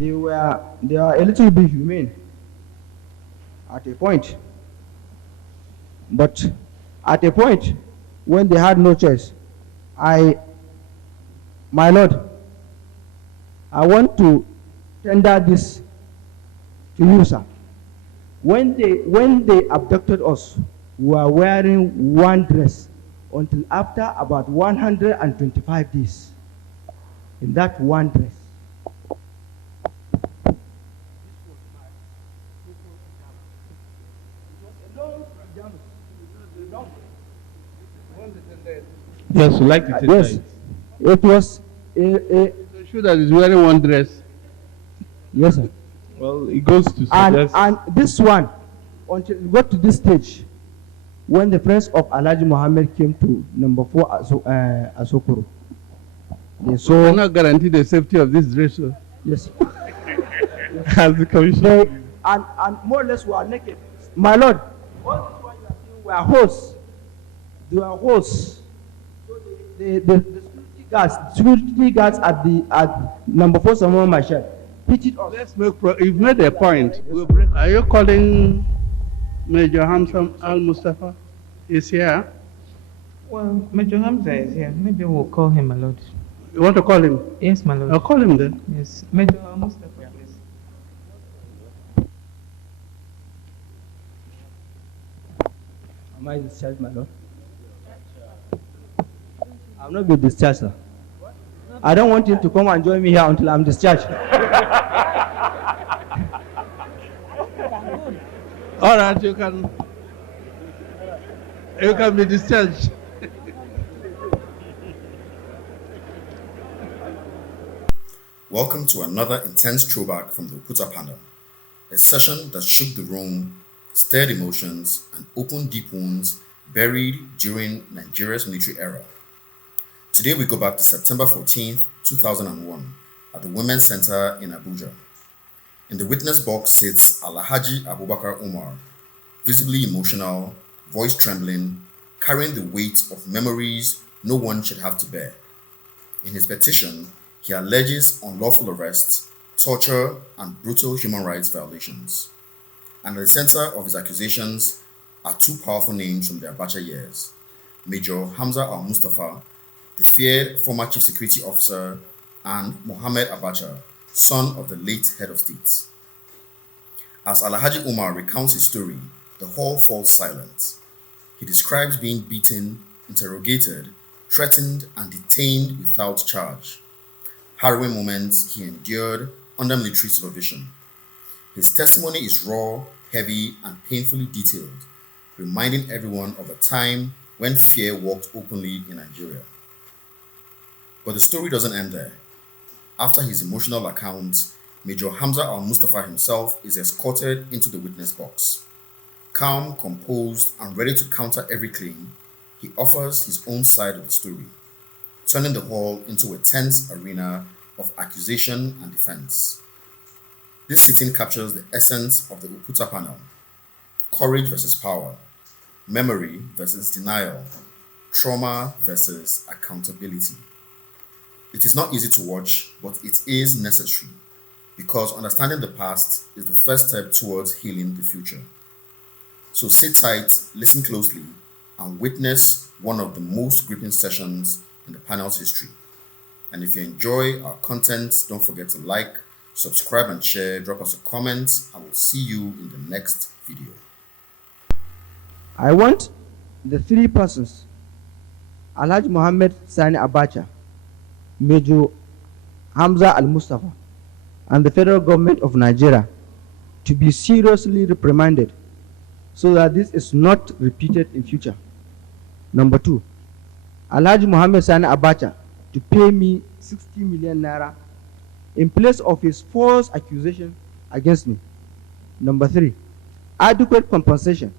they are a little bit humane at a point, but at a point when they had no choice, I, my lord, I want to tender this to you, sir. When they abducted us, we were wearing one dress until after about 125 days in that one dress. Yes, you like it. Yes, it was a Sure that he's wearing one dress. yes, sir. Well, it goes to And suggest. this one, until it got to this stage, when the friends of Alhaji Muhammad came to number 4 Asokoro, they I saw cannot guarantee the safety of this dress, sir. yes, As the commissioner. they, and more or less were naked. My lord, all this one you are seeing were hosts. They were hosts. So the security guards at number 4 Samuel Marshall pitied us. Let's make. You've made a point. We'll break. Are you calling Major Hamza AL Mustapha? Is here. Well, Major Hamza is here. Maybe we'll call him, my lord. You want to call him? Yes, my lord. I'll call him then. Yes, Major Mustapha, please. Am I discharged, my lord? I'll not be discharged, sir. I don't want him to come and join me here until I'm discharged. All right, you can be discharged. Welcome to another intense throwback from the Oputa panel, a session that shook the room, stirred emotions, and opened deep wounds buried during Nigeria's military era. Today we go back to September 14th, 2001, at the Women's Center in Abuja. In the witness box sits Alhaji Abubakar Umar, visibly emotional, voice trembling, carrying the weight of memories no one should have to bear. In his petition, he alleges unlawful arrests, torture, and brutal human rights violations. And at the center of his accusations are two powerful names from the Abacha years: Major Hamza AL Mustapha, the feared former chief security officer, and Mohammed Abacha, son of the late head of state. As Alhaji Umar recounts his story, the hall falls silent. He describes being beaten, interrogated, threatened, and detained without charge. Harrowing moments he endured under military supervision. His testimony is raw, heavy, and painfully detailed, reminding everyone of a time when fear walked openly in Nigeria. But the story doesn't end there. After his emotional account, Major Hamza AL Mustapha himself is escorted into the witness box. Calm, composed, and ready to counter every claim, he offers his own side of the story, turning the hall into a tense arena of accusation and defense. This sitting captures the essence of the Oputa panel: courage versus power, memory versus denial, trauma versus accountability. It is not easy to watch, but it is necessary, because understanding the past is the first step towards healing the future. So sit tight, listen closely, and witness one of the most gripping sessions in the panel's history. And if you enjoy our content, don't forget to like, subscribe, and share. Drop us a comment. I will see you in the next video. I want the three persons, Alhaji Muhammad Sani Abacha, Major Hamza AL Mustapha, and the federal government of Nigeria, to be seriously reprimanded so that this is not repeated in future. Number 2, Alhaji Muhammad Sani Abacha to pay me 60 million naira in place of his false accusation against me. Number 3, adequate compensation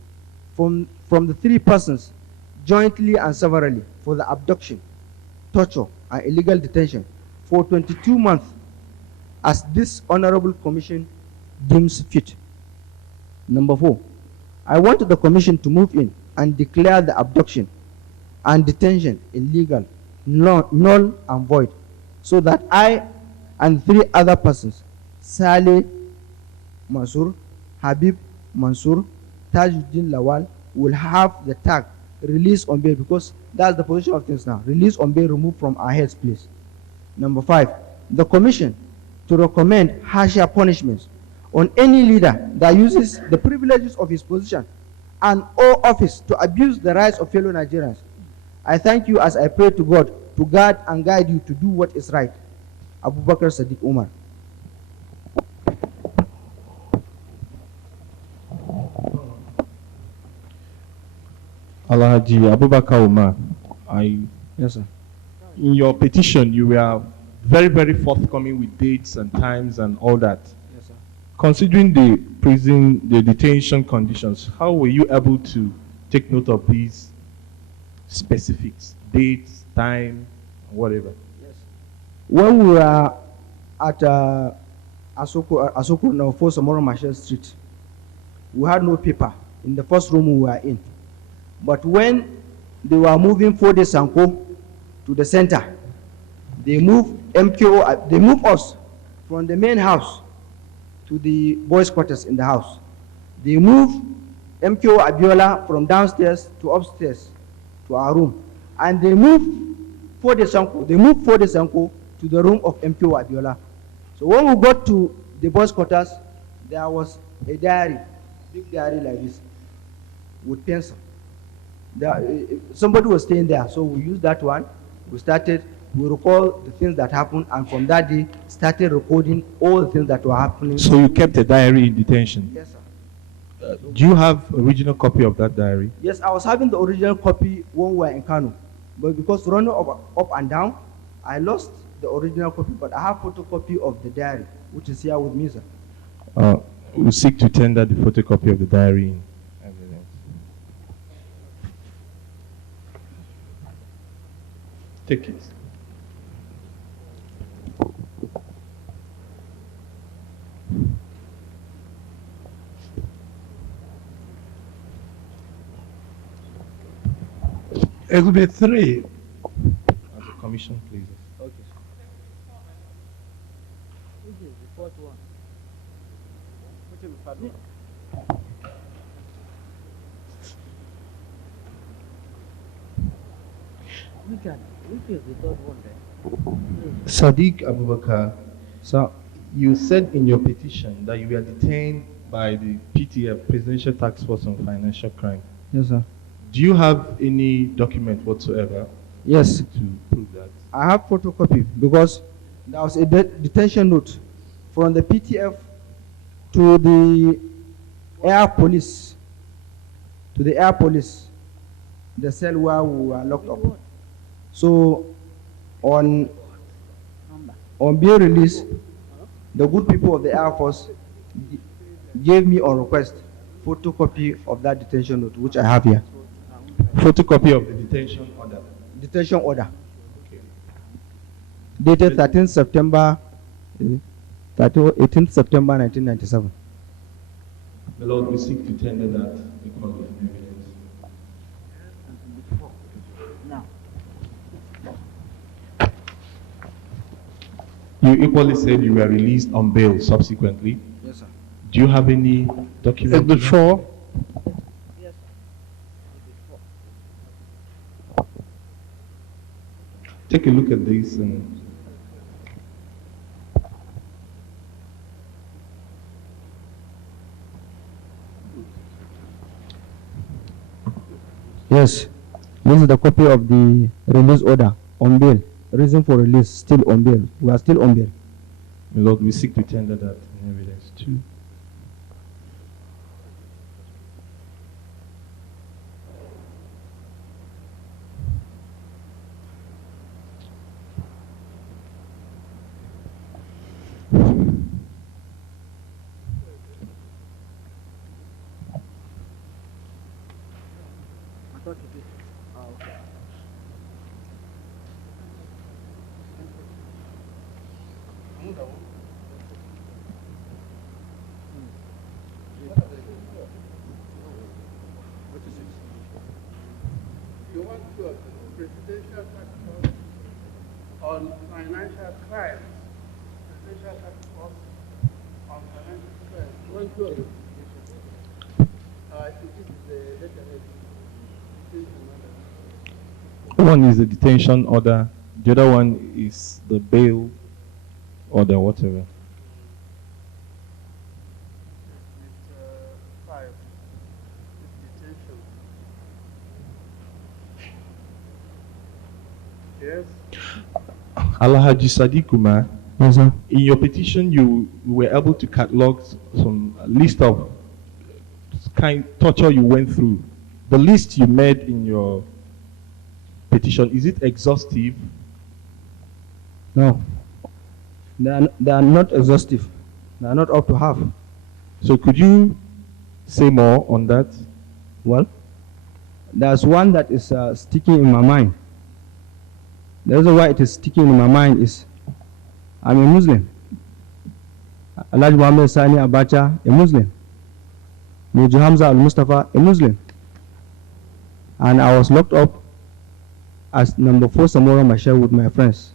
from the three persons jointly and severally for the abduction, torture, and illegal detention for 22 months as this honorable commission deems fit. Number 4, I want the commission to move in and declare the abduction and detention illegal, null and void, so that I and 3 other persons Saleh Mansur, Habib Mansur, Tajuddin Lawal will have the tag release on bail, because that's the position of things now. Release on bail removed from our heads, please. Number 5, the commission to recommend harsher punishments on any leader that uses the privileges of his position and or office to abuse the rights of fellow Nigerians. I thank you as I pray to God to guard and guide you to do what is right. Abubakar Sadiq Umar. Alhaji Abubakar Umar, Yes, sir. in your petition, you were very, very forthcoming with dates and times and all that. Yes, sir. Considering the prison, the detention conditions, how were you able to take note of these specifics, dates, time, whatever? Yes. When we were at Asoko now for Samora Marshall Street, we had no paper in the first room we were in. But when they were moving Fode Sanko to the center, they moved MKO, they moved us from the main house to the boys' quarters in the house. They moved MKO Abiola from downstairs to upstairs to our room. And they moved Fode Sanko to the room of MKO Abiola. So when we got to the boys' quarters, there was a diary, big diary like this, with pencil. Somebody was staying there, so we used that one. We recall the things that happened, and from that day, started recording all the things that were happening. So you kept a diary in detention? Yes, sir. Do you have original copy of that diary? Yes, I was having the original copy when we were in Kano, but because running up and down, I lost the original copy, but I have photocopy of the diary, which is here with me, sir. We seek to tender the photocopy of the diary in evidence. Take it. Exhibit 3. As a commission, please. Okay. This is the fourth one. Which is the third one? Which is the third one then? Sadiq Abubakar, So, you said in your petition that you were detained by the PTF, Presidential Task Force on Financial Crime. yes, sir. Do you have any document whatsoever Yes, to prove that? I have photocopy because there was a detention note from the PTF to the air police, the cell where we were locked up. So on being released, the good people of the Air Force gave me on request photocopy of that detention note, which I have here. Photocopy of the detention order. Detention order. Okay. Dated 18th September 1997. The Lord, we seek to tender that equal with evidence. You equally said you were released on bail subsequently. Yes, sir. Do you have any document? Exhibit 4. Yes, Take a look at this and yes. This is the copy of the release order on bail. Reason for release, still on bail. We are still on bail. my Lord, we seek to tender that in evidence too. You want to presidential task force on financial crimes, presidential task force One is the detention order, the other one is the bail order, whatever. Yes. Alhaji Sadiq, Yes, sir. in your petition, you were able to catalog some list of kind torture you went through. The list you made in your petition, is it exhaustive? No. They are not exhaustive. They are not up to half. So could you say more on that? Well, there's one that is sticking in my mind. The reason why it is sticking in my mind is I'm a Muslim. Alhaji Muhammad Sani Abacha, a Muslim. Maj Hamza AL Mustapha, a Muslim. And I was locked up as number 4 Samora Mashal with my friends.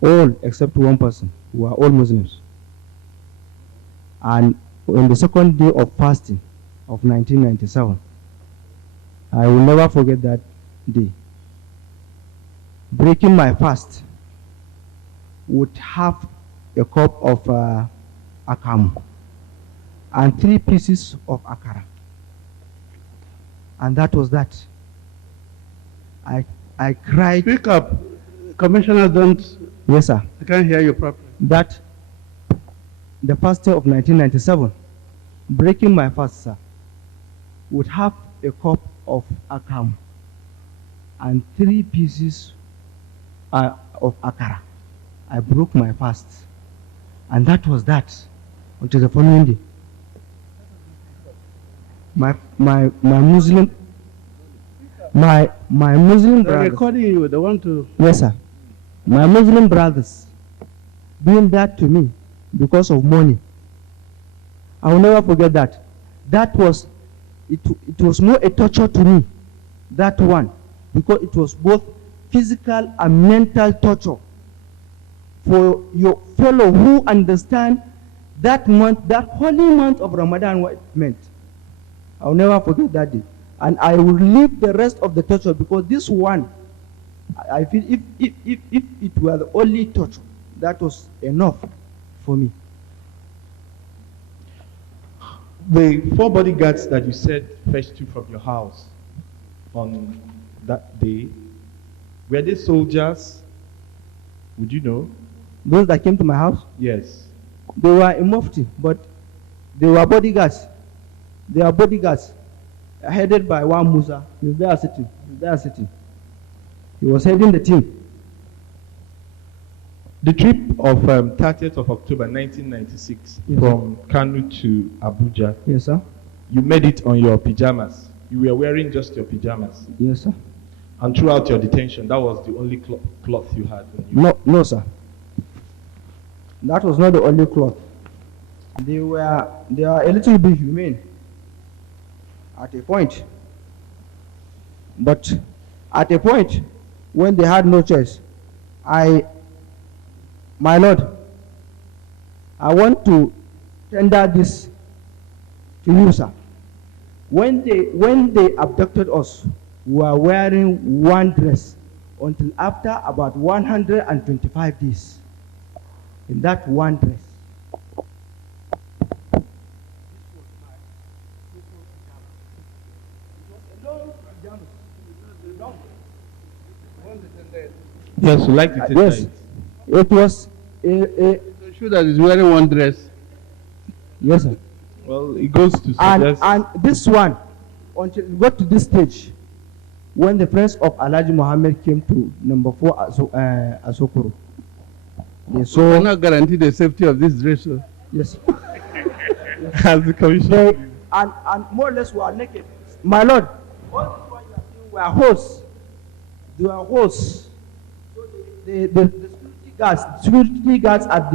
All except one person, who are all Muslims. And on the second day of fasting of 1997, I will never forget that day. Breaking my fast with half a cup of akamu and 3 pieces of akara. And that was that. I cried. Speak up. Commissioner, don't. Yes, sir. I can't hear you properly. That the first day of 1997, breaking my fast, sir, with half a cup of akam and 3 pieces of akara. I broke my fast, and that was that until the following day. My Muslim They're brothers. recording you. They want to. Yes, sir. My Muslim brothers doing that to me because of money. I will never forget that. That was, it was more a torture to me, that one, because it was both physical and mental torture for your fellow who understand that month, that holy month of Ramadan, what it meant. I will never forget that day. And I will leave the rest of the torture because this one, I feel if it were the only torture, that was enough for me. The 4 bodyguards that you said fetched you from your house on that day, were they soldiers? Would you know? Those that came to my house, Yes. they were in mufti, but they were bodyguards. They are bodyguards headed by one Musa. He was there sitting. He was heading the team. The trip of 30th of October 1996 Yes, from Kanu to Abuja, Yes, sir. you made it on your pajamas. You were wearing just your pajamas. Yes, sir. And throughout your detention, that was the only cloth you had on you. No, sir. That was not the only cloth. They were a little bit humane at a point. But at a point, when they had no choice, my Lord, I want to tender this to you, sir. When they abducted us, we were wearing one dress until after about 125 days. In that one dress. Yes, you like it. Yes, it was a Sure that he's wearing one dress. yes, sir. Well, it goes to And suggest. this one, until we got to this stage, when the friends of Alhaji Muhammad came to number 4 Asokoro, they saw. Cannot guarantee the safety of this dress. Sir. Yes. As the commissioner. And more or less were naked. My Lord, all this one you are seeing were hosts. They were hosts. So the security guards at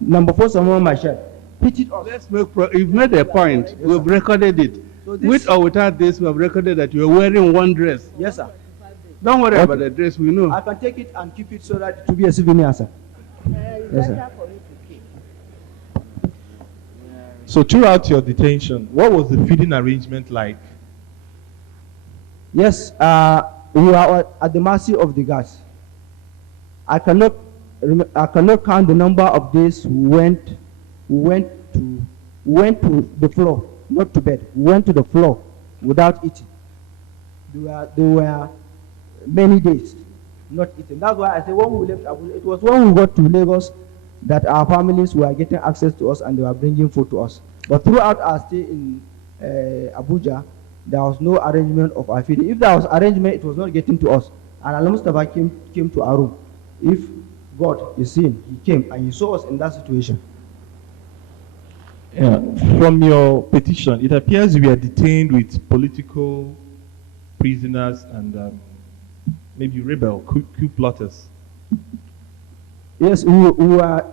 number 4 Samuel Marshall pitied us. Let's make you've made a point. Yes, We've recorded it. So this- With or without this, we have recorded that you are wearing one dress. Yes, sir. Don't worry Okay. about the dress, we know. I can take it and keep it so that it will be a souvenir, sir. Yes, sir. So throughout your detention, what was the feeding arrangement like? Yes, we were at the mercy of the guards. I cannot count the number of days we went to the floor, not to bed. We went to the floor without eating. There were many days not eating. That's why I say when we left Abuja, it was when we got to Lagos that our families were getting access to us and they were bringing food to us. But throughout our stay in Abuja, there was no arrangement of our feeding. If there was arrangement, it was not getting to us. And Al Mustapha came to our room. If God is seen, he came and he saw us in that situation. Yeah. From your petition, it appears you were detained with political prisoners and maybe rebel, coup plotters. Yes, we were,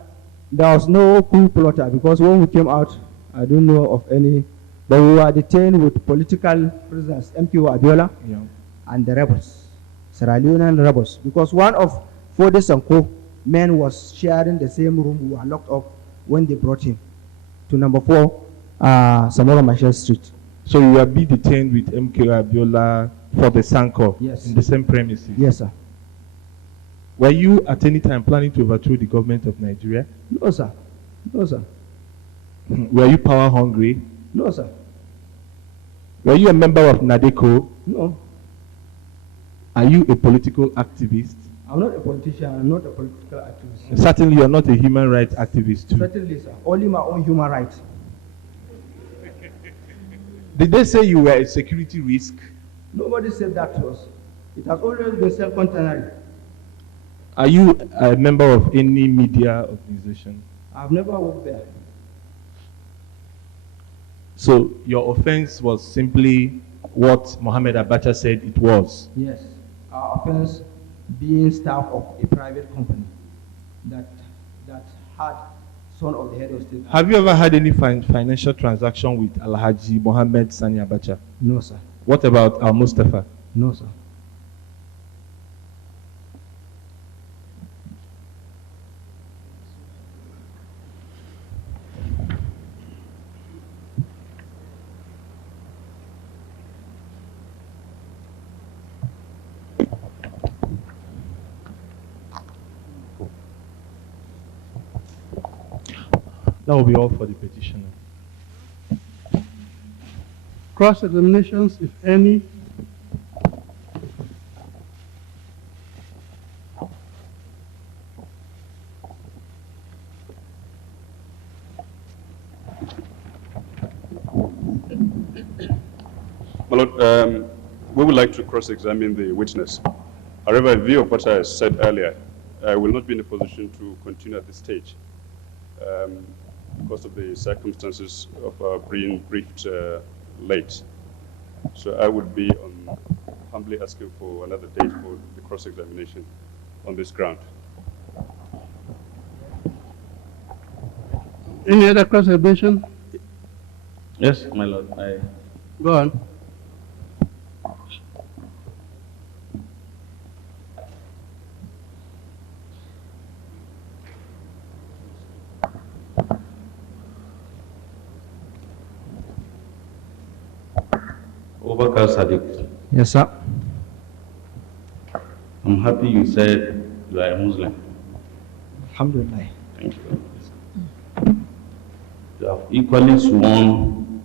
there was no coup plotter because when we came out, I don't know of any, but we were detained with political prisoners, MPO Abiola, Yeah. and the rebels, Sierra Leonean rebels, because one of Fode Sanko men was sharing the same room. We were locked up when they brought him to number 4, Samora Marshall Street. So you were being detained with MKO Abiola for the Sanko Yes. in the same premises? Yes, sir. Were you at any time planning to overthrow the government of Nigeria? No, sir. No, sir. Were you power hungry? No, sir. Were you a member of Nadeko? No. Are you a political activist? I'm not a politician. I'm not a political activist. Certainly you are not a human rights activist too. Certainly, sir. Only my own human rights. Did they say you were a security risk? Nobody said that to us. It has always been self-contained. Are you a member of any media organization? I've never worked there. So your offense was simply what Mohammed Abacha said it was? Yes. Our offense being staff of a private company that had son of the head of state. Have you ever had any financial transaction with Alhaji Mohammed Sani Abacha? No, sir. What about Al Mustapha? No, sir. That will be all for the petitioner. Cross-examinations, if any. My Lord, we would like to cross-examine the witness. However, in view of what I said earlier, I will not be in a position to continue at this stage because of the circumstances of being briefed late. So I would be humbly asking for another date for the cross-examination on this ground. Any other cross-examination? Yes, my lord. Go on. Abubakar Sadiq, Yes, sir. I'm happy you said you are a Muslim. Alhamdulillah. Thank you. You have equally sworn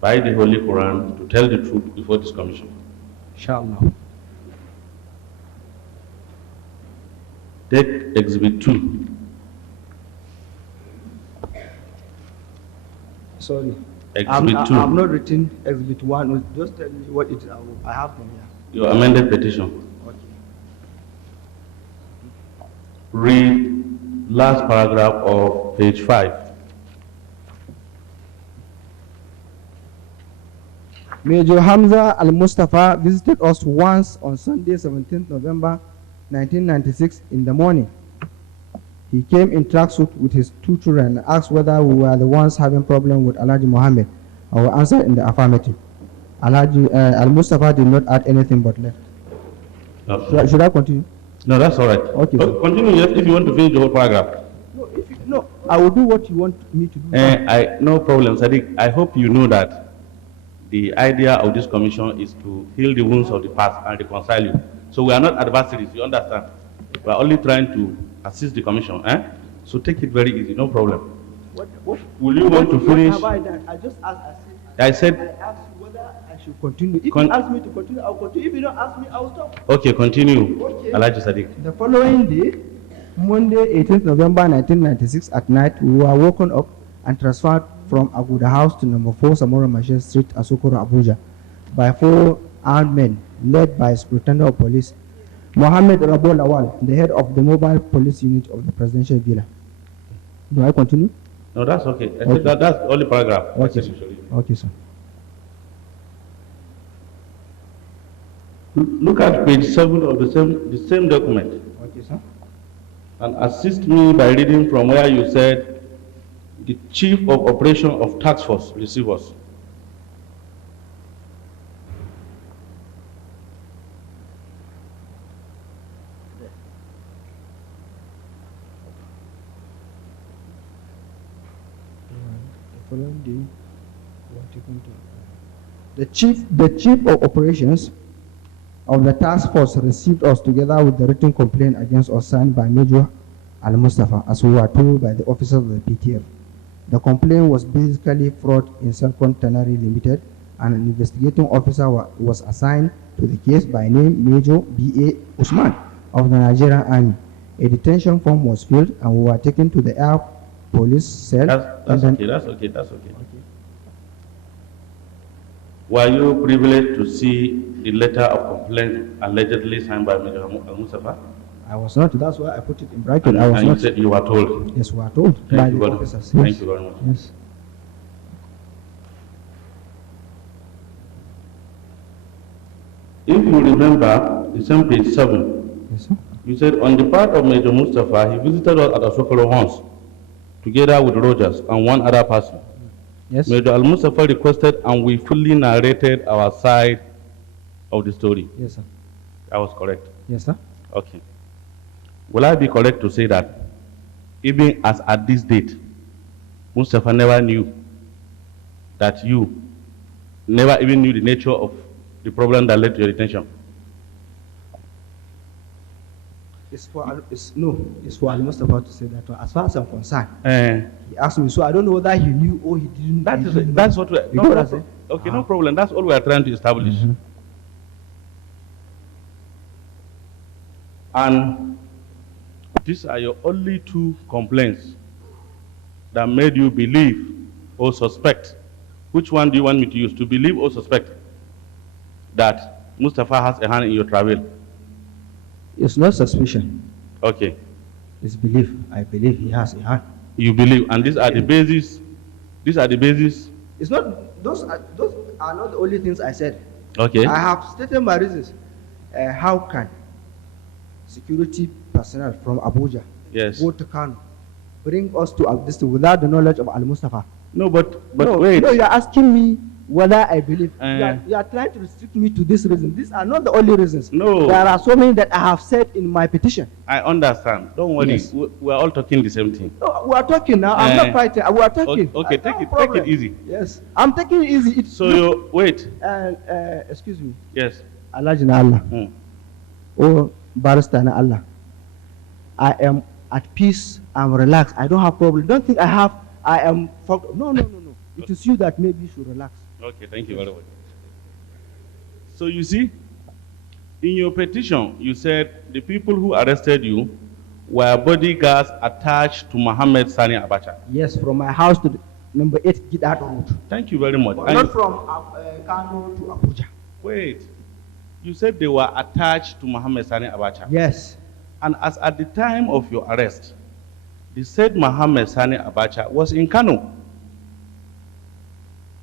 by the Holy Quran to tell the truth before this commission. Inshallah. Take Exhibit 2. Sorry. Exhibit 2. I've not written Exhibit 1. Just tell me what it is. I have them here. Your amended petition. Okay. Read last paragraph of page 5. Maj Hamza AL Mustapha visited us once on Sunday, 17th November 1996 in the morning. He came in tracksuit with his 2 children and asked whether we were the ones having problem with Alhaji Mohammed. Our answer in the affirmative. Alhaji AL Mustapha did not add anything but left. Should I continue? No, that's all right. Okay. Continue, yes, if you want to finish the whole paragraph. No, I will do what you want me to do. No problem, Sadiq. I hope you know that the idea of this commission is to heal the wounds of the past and reconcile you. So we are not adversaries, you understand? We are only trying to assist the commission. So take it very easy, no problem. Will you want to finish? What have I done? I just asked. I said. I asked you whether I should continue. If you ask me to continue, I'll continue. If you don't ask me, I'll stop. Okay, continue. Okay. Alhaji Sadiq. The following day, Monday, 18th November 1996 at night, we were woken up and transferred from Aguda House to number 4 Samora Machine Street, Asokoro, Abuja, by 4 armed men led by Superintendent of Police Mohammed Rabo Lawal, the head of the mobile police unit of the presidential villa. Do I continue? No, that's okay. I said that's the only paragraph. Okay, sir. Okay, sir. Look at page 7 of the same document. Okay, sir. And assist me by reading from where you said the Chief of Operation of Task Force Receivers. The chief of operations of the task force received us together with the written complaint against us signed by Maj AL Mustapha, as we were told by the officers of the PTF. The complaint was basically fraud in Selcon Tannery Limited, and an investigating officer was assigned to the case by name Major B.A. Usman of the Nigerian Army. A detention form was filled and we were taken to the air police cell. That's okay. Were you privileged to see the letter of complaint allegedly signed by Maj AL Mustapha? I was not. That's why I put it in bracket. I was and not. you said you were told? Yes, we were told by the officers. Yes. Thank you very much. Yes. If you remember, it's on page 7. Yes, sir. You said on the part of Maj Mustapha, he visited us at Asokoro once, together with Rogers and one other person. Yes. Maj AL Mustapha requested and we fully narrated our side of the story. Yes, sir. That was correct. Yes, sir. Okay. Will I be correct to say that even as at this date, Mustapha never knew that you never even knew the nature of the problem that led to your detention? It's for Al Mustapha to say that. As far as I'm concerned, he asked me, so I don't know whether he knew or he didn't. That's what we're. No problem. That's all we are trying to establish. Mm-hmm. And these are your only 2 complaints that made you believe or suspect. Which one do you want me to use? To believe or suspect that Mustapha has a hand in your travel? It's not suspicion. Okay. It's belief. I believe he has a hand. You believe, and these are the basis. These are the basis. It's not. Those are not the only things I said. Okay. I have stated my reasons. How can security personnel from Abuja go to Kano, bring us to this without the knowledge of Al Mustapha? No, but no, wait. No, you are asking me whether I believe. You are trying to restrict me to this reason. These are not the only reasons. No. There are so many that I have said in my petition. I understand. Don't worry. Yes. We are all talking the same thing. No, we are talking now. I'm not fighting. We are talking. Okay, take it easy. Yes, I'm taking it easy. Wait. Excuse me. Yes. Alhaji na Allah. Oh, barrister na Allah. I am at peace. I'm relaxed. I don't have problem. Don't think I am fucked up. No. It is you that maybe should relax. Okay, thank you very much. So you see, in your petition, you said the people who arrested you were bodyguards attached to Mohammed Sani Abacha. Yes, from my house to number 8 Gidat Road. Thank you very much. But not from Kano to Abuja. Wait, you said they were attached to Mohammed Sani Abacha. Yes. And as at the time of your arrest, they said Mohammed Sani Abacha was in Kano.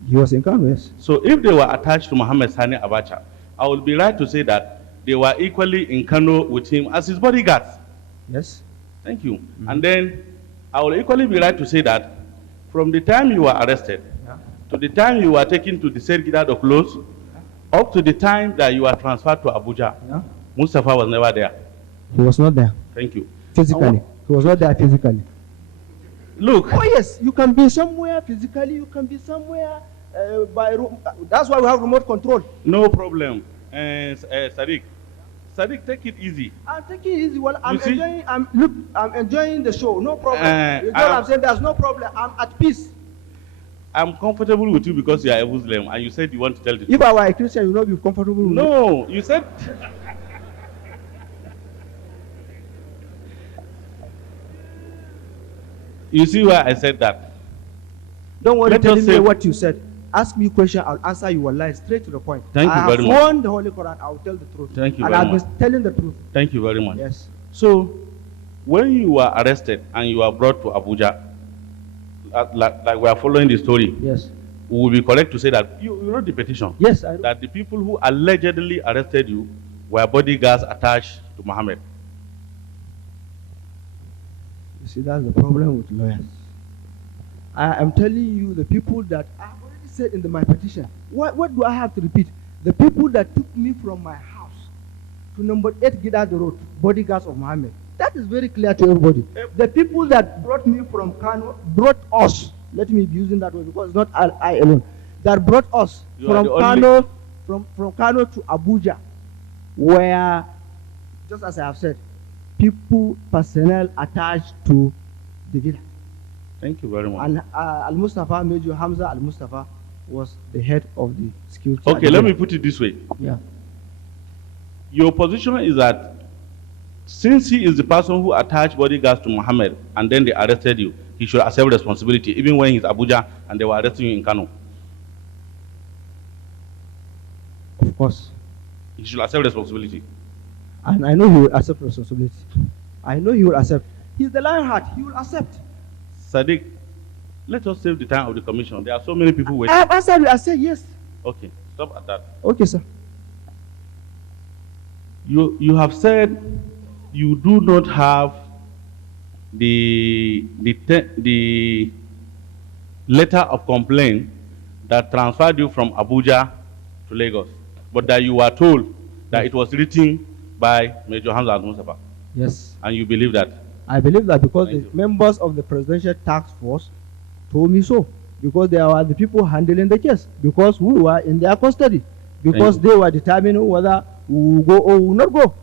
He was in Kano, yes. So if they were attached to Mohammed Sani Abacha, I would be right to say that they were equally in Kano with him as his bodyguards. Yes. Thank you. And then I will equally be right to say that from the time you were arrested to the time you were taken to the Said Gidado close, up to the time that you were transferred to Abuja, Mustapha was never there. He was not there. Thank you. Physically. He was not there physically. Look. Oh yes, you can be somewhere physically, you can be somewhere by room. That's why we have remote control. No problem. Sadiq, take it easy. I'm taking it easy. Well, I'm You see? enjoying. I'm enjoying the show. No problem. You know what I'm saying? There's no problem. I'm at peace. I'm comfortable with you because you are a Muslim, and you said you want to tell the truth. If I were a Christian, you would not be comfortable with me. No, you said. You see why I said that? Don't worry, Let us telling me say- what you said. Ask me a question, I'll answer you wallahi straight to the point. Thank you I very have much. sworn the Holy Quran, I will tell the truth. Thank you and very I've much. been telling the truth. Thank you very much. Yes. So, when you were arrested and you were brought to Abuja, like we are following the story, Yes. we will be correct to say that you wrote the petition. Yes, I know. That the people who allegedly arrested you were bodyguards attached to Mohammed. You see, that's the problem with lawyers. I am telling you, the people that I have already said in my petition. What do I have to repeat? The people that took me from my house to number 8 Gidad Road, bodyguards of Mohammed. That is very clear to everybody. The people that brought me from Kano, brought us, let me be using that word because it's not I alone, that brought us You are from the only- Kano, from Kano to Abuja, were, just as I have said, people, personnel attached to the villa. Thank you very much. And Al Mustapha, Maj Hamza AL Mustapha, was the head of the security. Okay, let me put it this way. Yeah. Your position is that since he is the person who attached bodyguards to Mohammed and then they arrested you, he should accept responsibility even when he's Abuja and they were arresting you in Kano. Of course. He should accept responsibility. And I know he will accept responsibility. I know he will accept. He's the lion heart. He will accept. Sadiq, let us save the time of the commission. There are so many people I waiting. have answered you. I said yes. Okay, stop at that. Okay, sir. You have said you do not have the letter of complaint that transferred you from Abuja to Lagos, but that you were told that it was written by Maj Hamza AL Mustapha, Yes. and you believe that. I believe that because Thank the you. members of the presidential task force told me so. Because they were the people handling the case. Because we were in their custody. Because you. they were determining whether we will go or we will not go.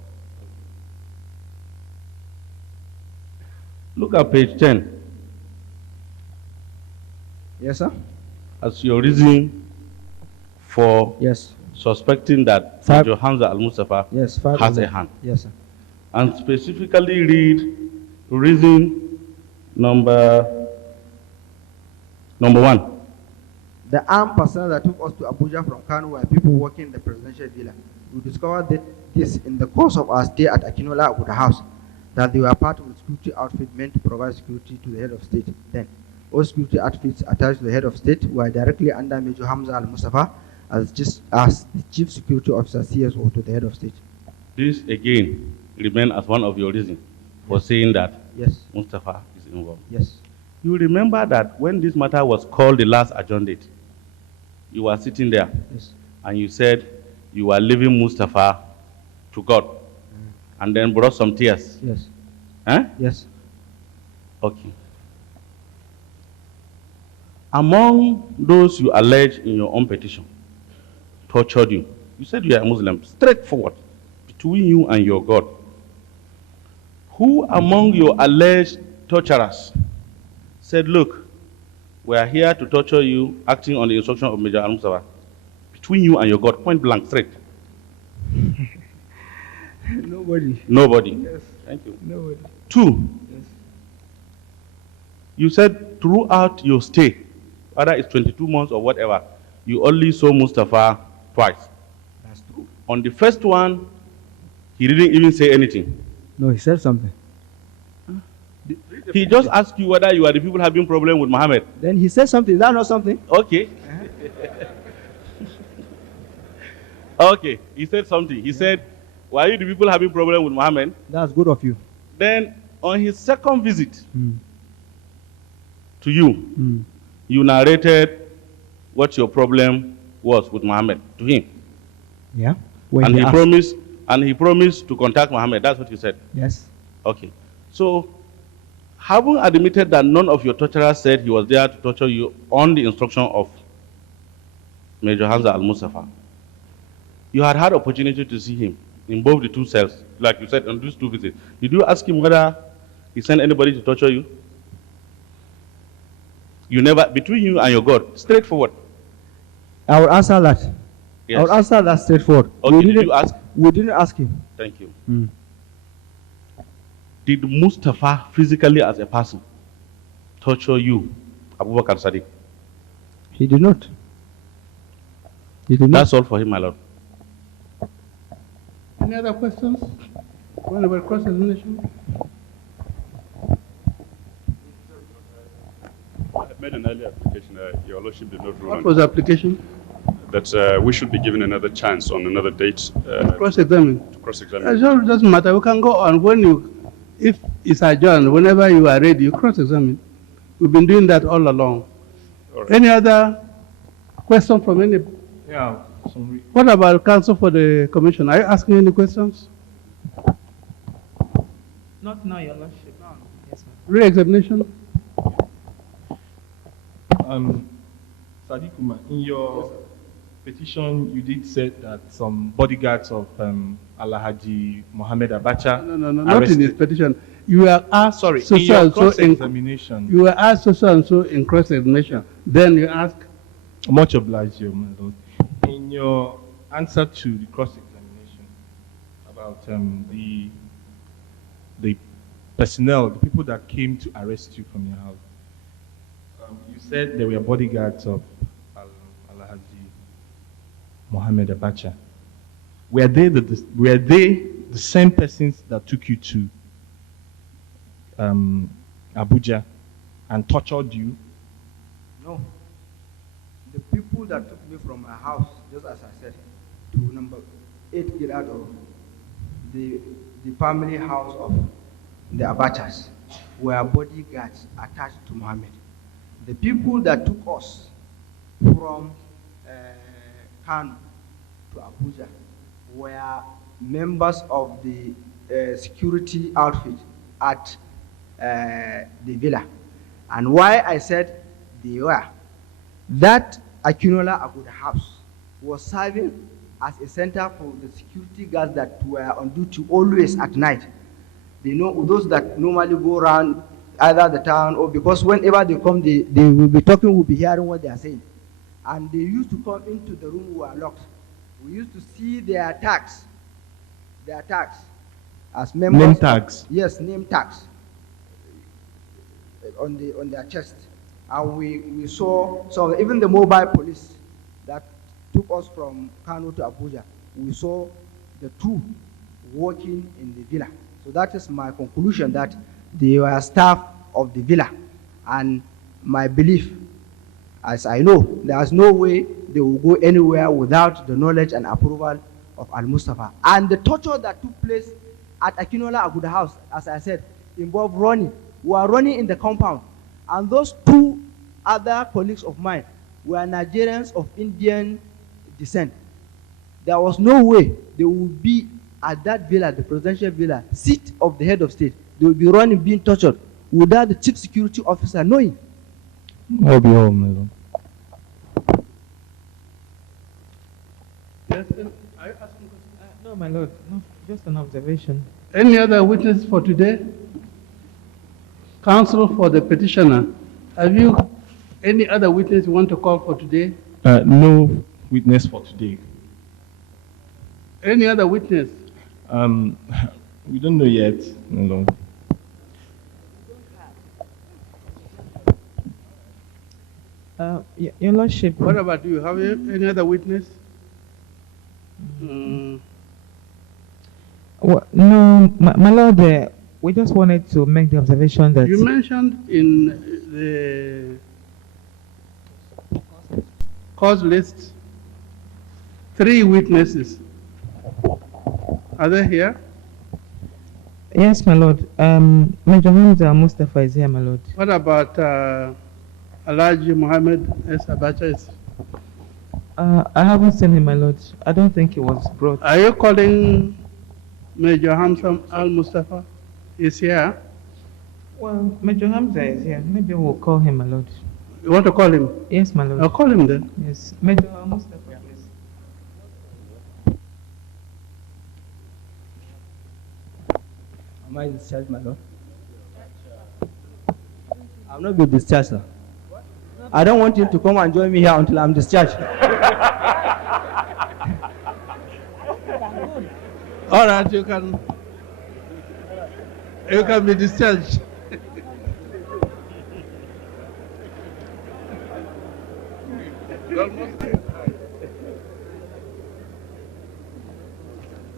Look at page 10 Yes, sir. as your reason for Yes. suspecting that Five. Maj Hamza AL Mustapha Yes. has a hand. Yes, sir. And specifically read reason number 1. The armed personnel that took us to Abuja from Kano were people working in the presidential villa. We discovered that this in the course of our stay at Akinola Abuja House, that they were part of the security outfit meant to provide security to the head of state. Then, all security outfits attached to the head of state were directly under Maj Hamza AL Mustapha as the chief security officer CSO to the head of state. This again remain as one of your reasons for saying that Yes, Mustapha is involved. yes, You remember that when this matter was called the last adjourned date, you were sitting there yes. and you said you were leaving Mustapha to God and then brought some tears. Yes, Eh? yes. Okay. Among those you allege in your own petition tortured you, you said you are a Muslim, straightforward, between you and your God. Who among your alleged torturers said, look, we are here to torture you, acting on the instruction of Maj AL Mustapha, between you and your God, point blank, straight? Nobody. Nobody. Yes, Thank you. nobody. 2, Yes. you said throughout your stay, whether it's 22 months or whatever, you only saw Mustapha twice. That's true. On the first one, he didn't even say anything. No, he said something. He just asked you whether you are the people having problem with Mohammed. Then he said something. Is that not something? Okay. Okay, he said something. He said, why are you the people having problem with Mohammed? That's good of you. Then on his second visit Mm. to you, Mm. you narrated what your problem was with Mohammed to him. Yeah. When And he asked. promised to contact Mohammed. That's what you said. Yes. Okay. So Having admitted that none of your torturers said he was there to torture you on the instruction of Maj Hamza AL Mustapha, you had opportunity to see him in both the two cells, like you said on these two visits. Did you ask him whether he sent anybody to torture you? You never, between you and your God, straightforward. I will answer that. Yes. I will answer that straightforward. Okay, did you ask? We didn't ask him. Thank you. Mm. Did Mustafa physically as a person torture you, Abubakar Sadiq? He did not. He did not. That's all for him, my lord. Any other questions? When about cross-examination? I made an earlier application. Your Lordship did not rule What on was the application? that we should be given another chance on another date Cross-examine. to cross-examine. It doesn't matter. We can go on when you, if it's adjourned, whenever you are ready, you cross-examine. We've been doing that all along. All right. Any other question from any? Yeah. What about counsel for the commission? Are you asking any questions? Not now, Your Lordship. No. Yes, ma'am. Re-examination? Sadiq Umar, in your petition, you did say that some bodyguards of Alhaji Mohammed Abacha. No, not in his petition. You were asked Sorry, so in your and so in cross-examination. you were asked so and so in cross-examination. Then you ask, Much obliged, Your Lord. In your answer to the cross-examination about the personnel, the people that came to arrest you from your house, you said they were bodyguards of Alhaji Mohammed Abacha. Were they the same persons that took you to Abuja and tortured you? No. The people that took me from my house, just as I said, to number 8 Girado, the family house of the Abachas, were bodyguards attached to Mohammed. The people that took us from Kano to Abuja were members of the security outfit at the villa. And why I said they were, that Akinola Aguda house was serving as a center for the security guards that were on duty always at night. They know those that normally go around either the town or because whenever they come, they will be talking, will be hearing what they are saying. And they used to come into the room we were locked. We used to see their tags as members. Name tags? Yes, name tags on their chest. And we saw some, even the mobile police that took us from Kano to Abuja, we saw the two working in the villa. So that is my conclusion, that they were staff of the villa. And my belief, as I know, there's no way they will go anywhere without the knowledge and approval of Al Mustapha. And the torture that took place at Akinola Aguda house, as I said, involved running. We were running in the compound. And those two other colleagues of mine were Nigerians of Indian descent. There was no way they would be at that villa, the presidential villa, seat of the head of state. They would be running, being tortured, without the chief security officer knowing. I'll be home, madam. yes, are you asking questions? No, my lord. No, just an observation. Any other witness for today? Counsel for the petitioner, have you any other witness you want to call for today? No witness for today. Any other witness? We don't know yet, no. Your Lordship. What about you? Have you any other witness? Well, no, my lord. We just wanted to make the observation that You mentioned in the cause list 3 witnesses. Are they here? yes, my lord. Maj Hamza AL Mustapha is here, my lord. What about Alhaji Mohammed Abacha? I haven't seen him, my lord. I don't think he was brought. Are you calling Maj Hamza AL Mustapha? Is here? Well, Major Hamza is here. Maybe we'll call him, my lord. You want to call him? Yes, my lord. I'll call him then. Yes, Major Mustapha, please. Am I discharged, my lord? I'm not been discharged, sir. I don't want him to come and join me here until I'm discharged. All right, you can be discharged.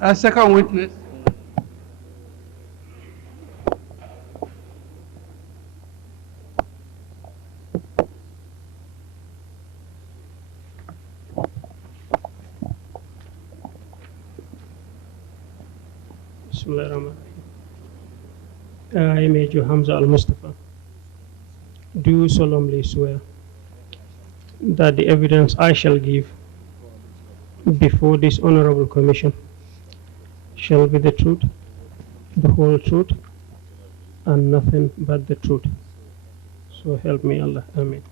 A second witness. I, Maj Hamza AL Mustapha, do solemnly swear that the evidence I shall give before this honorable commission shall be the truth, the whole truth, and nothing but the truth. So help me Allah. Amen.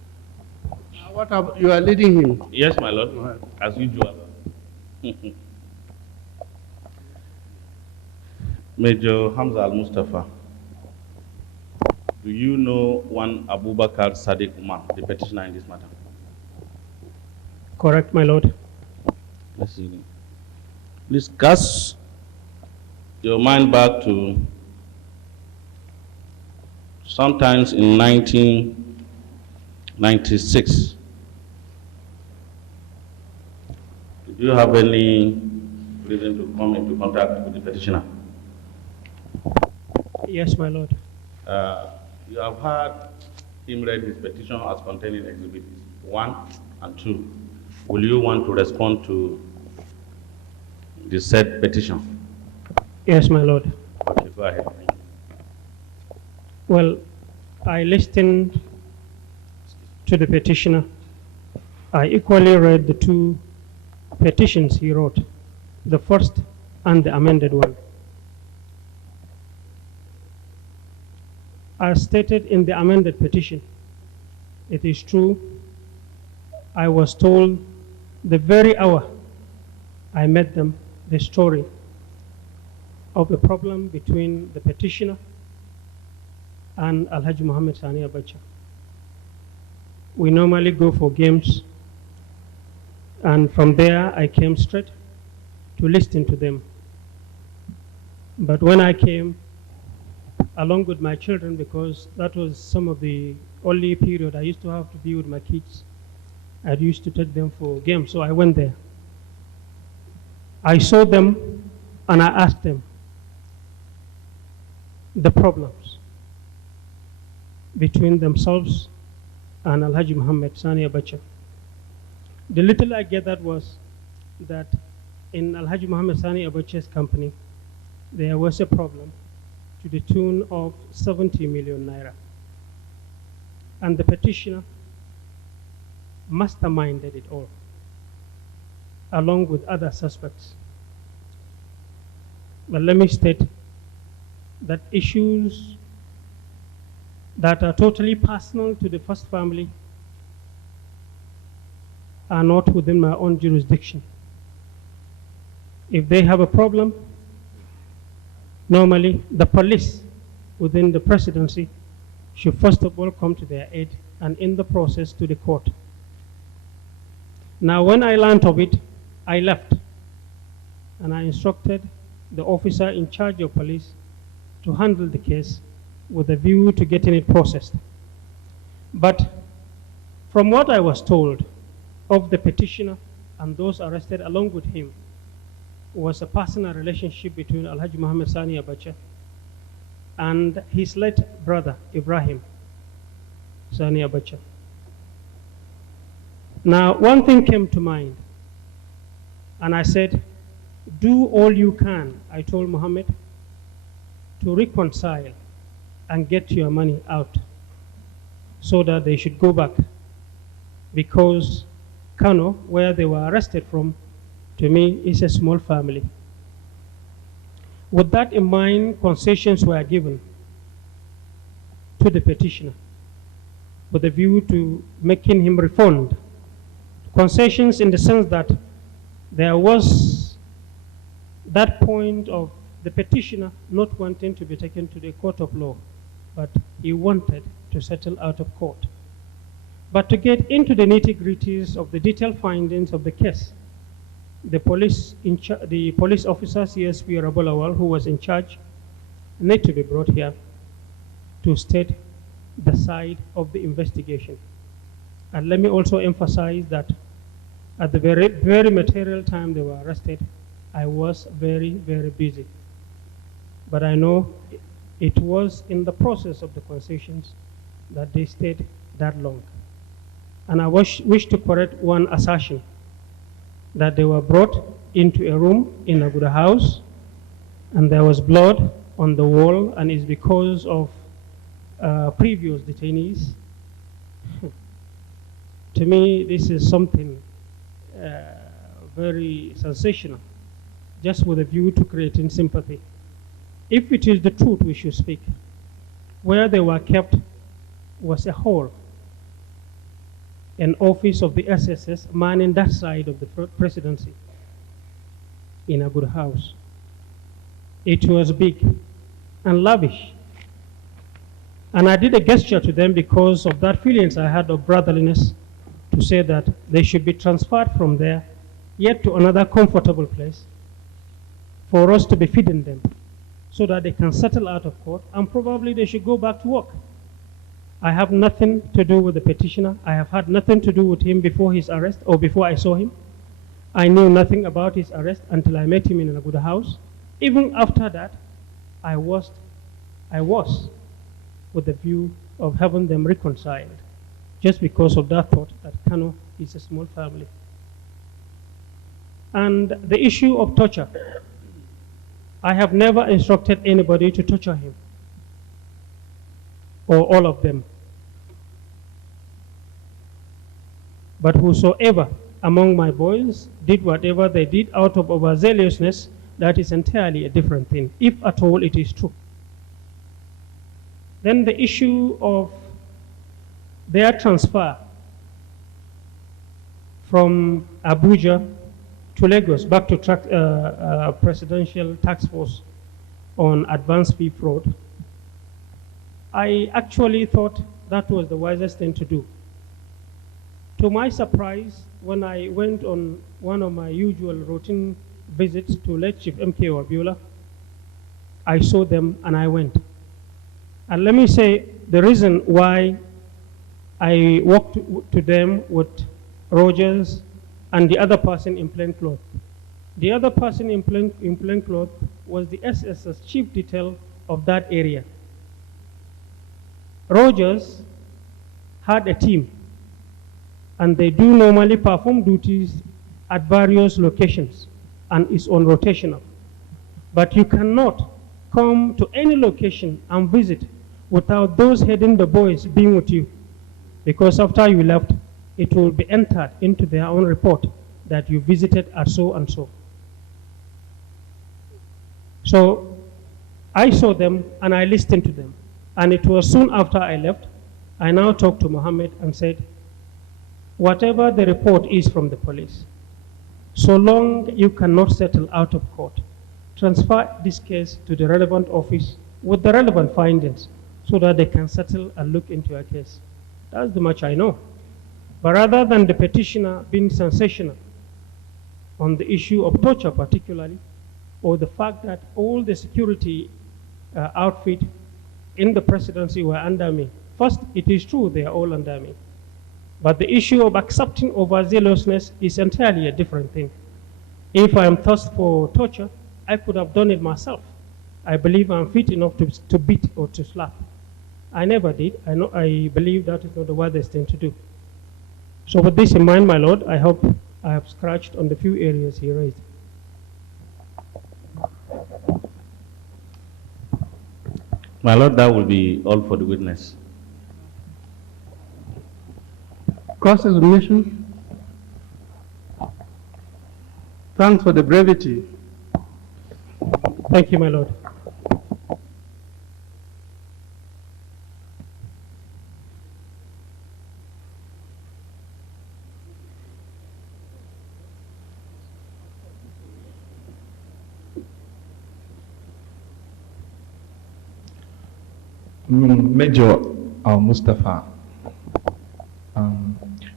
What about, you are leading him? Yes, my lord, as usual. Major Hamza AL Mustapha, do you know one Abubakar Sadiq Umar, the petitioner in this matter? Correct, my lord. Let's see. Please cast your mind back to sometimes in 1996. Did you have any reason to come into contact with the petitioner? Yes, my lord. You have heard him read his petition as containing exhibits 1 and 2. Will you want to respond to the said petition? Yes, my lord. Okay, go ahead. Well, I listened to the petitioner. I equally read the two petitions he wrote, the first and the amended one. As stated in the amended petition, it is true, I was told the very hour I met them the story of the problem between the petitioner and Alhaji Muhammad Sani Abacha. We normally go for games, and from there I came straight to listen to them. But when I came, along with my children, because that was some of the only period I used to have to be with my kids, I used to take them for games, so I went there. I saw them and I asked them the problems between themselves and Alhaji Muhammad Sani Abacha. The little I gathered was that in Alhaji Muhammad Sani Abacha's company, there was a problem to the tune of 70 million naira. And the petitioner masterminded it all, along with other suspects. But let me state that issues that are totally personal to the first family are not within my own jurisdiction. If they have a problem, normally the police within the presidency should first of all come to their aid, and in the process to the court. Now when I learned of it, I left and I instructed the officer in charge of police to handle the case with a view to getting it processed. But from what I was told of the petitioner and those arrested along with him was a personal relationship between Alhaji Muhammad Sani Abacha and his late brother Ibrahim Sani Abacha. Now one thing came to mind, and I said, do all you can, I told Muhammad, to reconcile and get your money out so that they should go back, because Kano, where they were arrested from, to me is a small family. With that in mind, concessions were given. to the petitioner with a view to making him refund. Concessions in the sense that there was that point of the petitioner not wanting to be taken to the court of law, but he wanted to settle out of court. But to get into the nitty-gritties of the detailed findings of the case, the police officer, CSP Rabolawal, who was in charge, need to be brought here to state the side of the investigation. And let me also emphasize that at the very material time they were arrested, I was very, very busy. But I know it was in the process of the concessions that they stayed that long. And I wish to correct one assertion, that they were brought into a room in a good house and there was blood on the wall, and it's because of previous detainees. To me, this is something very sensational, just with a view to creating sympathy. If it is the truth, we should speak. Where they were kept was a hall, an office of the SSS manning that side of the presidency in a good house. It was big and lavish. And I did a gesture to them because of that feelings I had of brotherliness, to say that they should be transferred from there yet to another comfortable place for us to be feeding them so that they can settle out of court, and probably they should go back to work. I have nothing to do with the petitioner. I have had nothing to do with him before his arrest or before I saw him. I knew nothing about his arrest until I met him in a good house. Even after that, I was with the view of having them reconciled, just because of that thought that Kano is a small family. And the issue of torture, I have never instructed anybody to torture him, or all of them. But whosoever among my boys did whatever they did out of overzealousness, that is entirely a different thing, if at all it is true. Then the issue of their transfer from Abuja to Lagos back to Presidential Task Force on advanced fee fraud, I actually thought that was the wisest thing to do. To my surprise, when I went on one of my usual routine visits to late Chief MK Wabiola, I saw them and I went. And let me say the reason why I walked to them with Rogers and the other person in plain cloth. The other person in plain cloth was the SSS chief detail of that area. Rogers had a team, and they do normally perform duties at various locations and is on rotational. But you cannot come to any location and visit without those heading the boys being with you, because after you left, it will be entered into their own report that you visited at so and so. So I saw them and I listened to them. And it was soon after I left, I now talked to Mohammed and said, whatever the report is from the police, so long you cannot settle out of court, transfer this case to the relevant office with the relevant findings so that they can settle and look into a case. That's the much I know. But rather than the petitioner being sensational on the issue of torture particularly, or the fact that all the security outfit in the presidency were under me. First, it is true they are all under me. But the issue of accepting overzealousness is entirely a different thing. If I am thirst for torture, I could have done it myself. I believe I'm fit enough to beat or to slap. I never did. I believe that is not the wisest thing to do. So with this in mind, my Lord, I hope I have scratched on the few areas he raised. My Lord, that will be all for the witness. Cross-examination. Thanks for the brevity. Thank you, my Lord. Major AL Mustapha,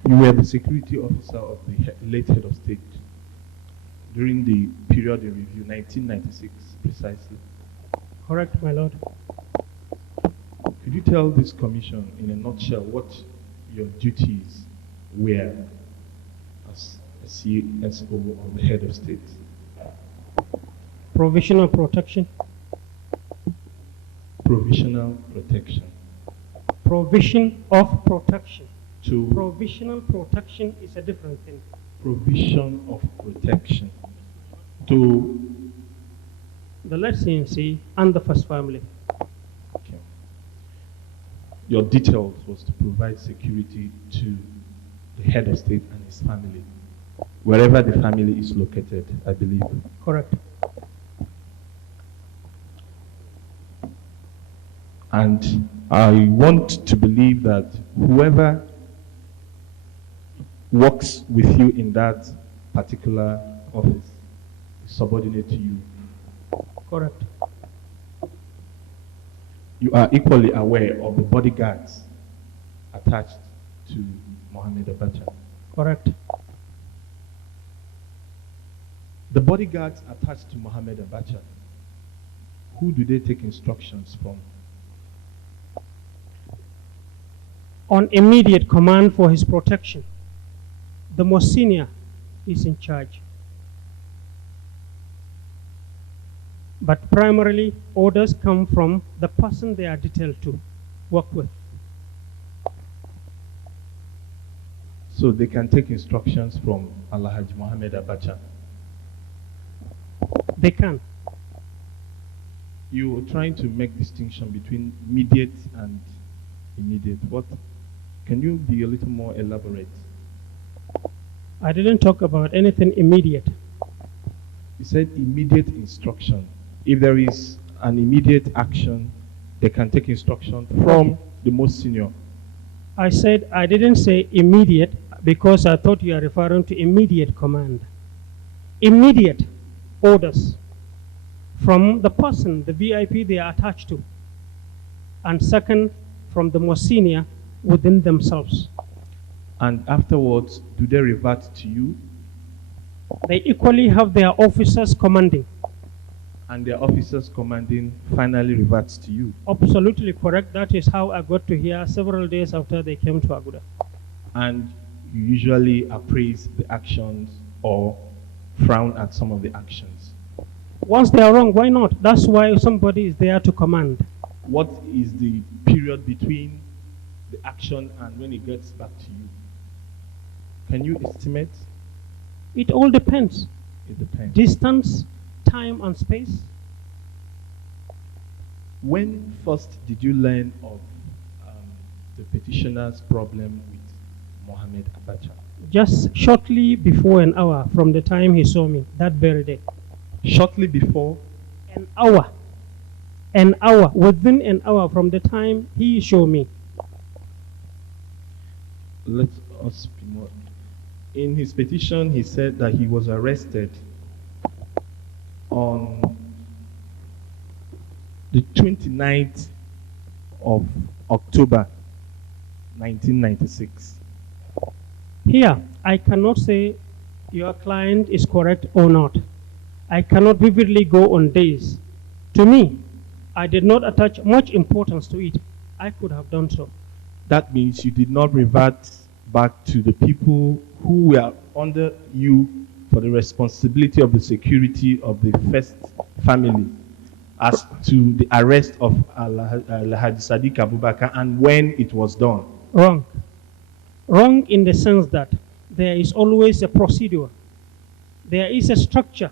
you were the security officer of the late head of state during the period in review, 1996 precisely. Correct, my lord. Could you tell this commission in a nutshell what your duties were as a CSO of the head of state? Provisional protection. Provisional protection. Provision of protection. To Provisional protection is a different thing. provision of protection to The late CNC and the first family. okay. Your details was to provide security to the head of state and his family, wherever the family is located, I believe. Correct. And I want to believe that whoever works with you in that particular office is subordinate to you. Correct. You are equally aware of the bodyguards attached to Mohammed Abacha. Correct. The bodyguards attached to Mohammed Abacha, who do they take instructions from? On immediate command for his protection, the most senior is in charge. But primarily, orders come from the person they are detailed to work with. So they can take instructions from Alhaji Mohammed Abacha. They can. You were trying to make distinction between immediate and immediate. What? Can you be a little more elaborate? I didn't talk about anything immediate. You said immediate instruction. If there is an immediate action, they can take instruction from the most senior. I said I didn't say immediate because I thought you are referring to immediate command. Immediate orders from the person, the VIP they are attached to. And second, from the most senior within themselves. And afterwards, do they revert to you? They equally have their officers commanding. And their officers commanding finally reverts to you? Absolutely correct. That is how I got to hear several days after they came to Aguda. And you usually appraise the actions or frown at some of the actions. Once they are wrong, why not? That's why somebody is there to command. What is the period between the action and when it gets back to you? Can you estimate? It all depends. It depends. Distance, time, and space. When first did you learn of the petitioner's problem with Mohammed Abacha? Just shortly before an hour from the time he saw me, that very day. Shortly before? An hour. An hour. Within an hour from the time he showed me. Let us be more. In his petition, he said that he was arrested on the 29th of October, 1996. Here, I cannot say your client is correct or not. I cannot vividly go on days. To me, I did not attach much importance to it. I could have done so. That means you did not revert back to the people who were under you for the responsibility of the security of the first family as to the arrest of Alhaji Abubakar and when it was done. Wrong. Wrong in the sense that there is always a procedure. There is a structure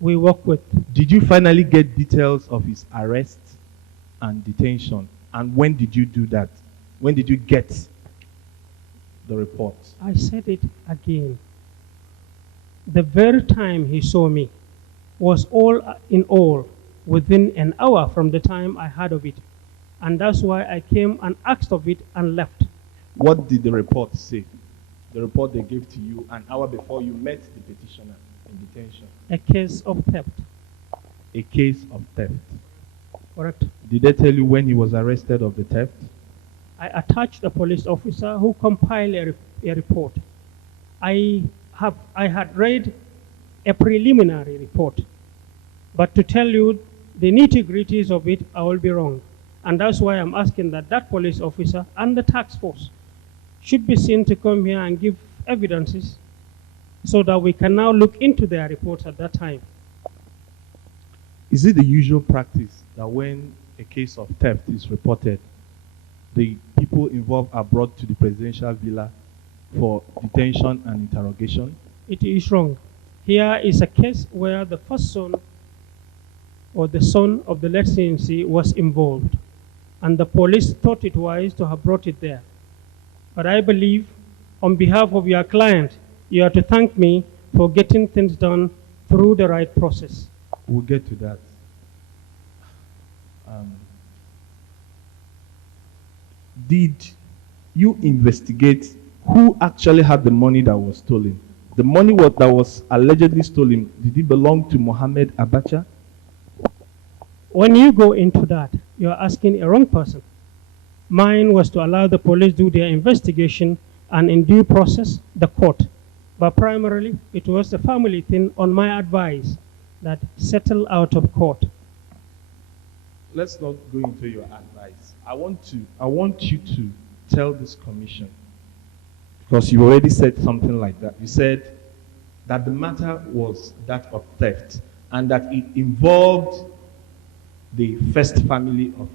we work with. Did you finally get details of his arrest and detention? And when did you do that? When did you get the report? I said it again. The very time he saw me was all in all within an hour from the time I heard of it. And that's why I came and asked of it and left. What did the report say? The report they gave to you an hour before you met the petitioner in detention. A case of theft. A case of theft. Correct. Did they tell you when he was arrested of the theft? I attached a police officer who compiled a report. I had read a preliminary report, but to tell you the nitty-gritties of it, I will be wrong. And that's why I'm asking that that police officer and the task force should be seen to come here and give evidences so that we can now look into their reports at that time. Is it the usual practice that when a case of theft is reported, the people involved are brought to the presidential villa for detention and interrogation? It is wrong. Here is a case where the first son or the son of the late CNC was involved, and the police thought it wise to have brought it there. But I believe, on behalf of your client, you are to thank me for getting things done through the right process. We'll get to that. Did you investigate who actually had the money that was stolen? The money that was allegedly stolen, did it belong to Mohammed Abacha? When you go into that, you are asking a wrong person. Mine was to allow the police do their investigation and in due process, the court. But primarily, it was a family thing on my advice that settle out of court. Let's not go into your advice. I want you to tell this commission, because you already said something like that. You said that the matter was that of theft and that it involved the first family of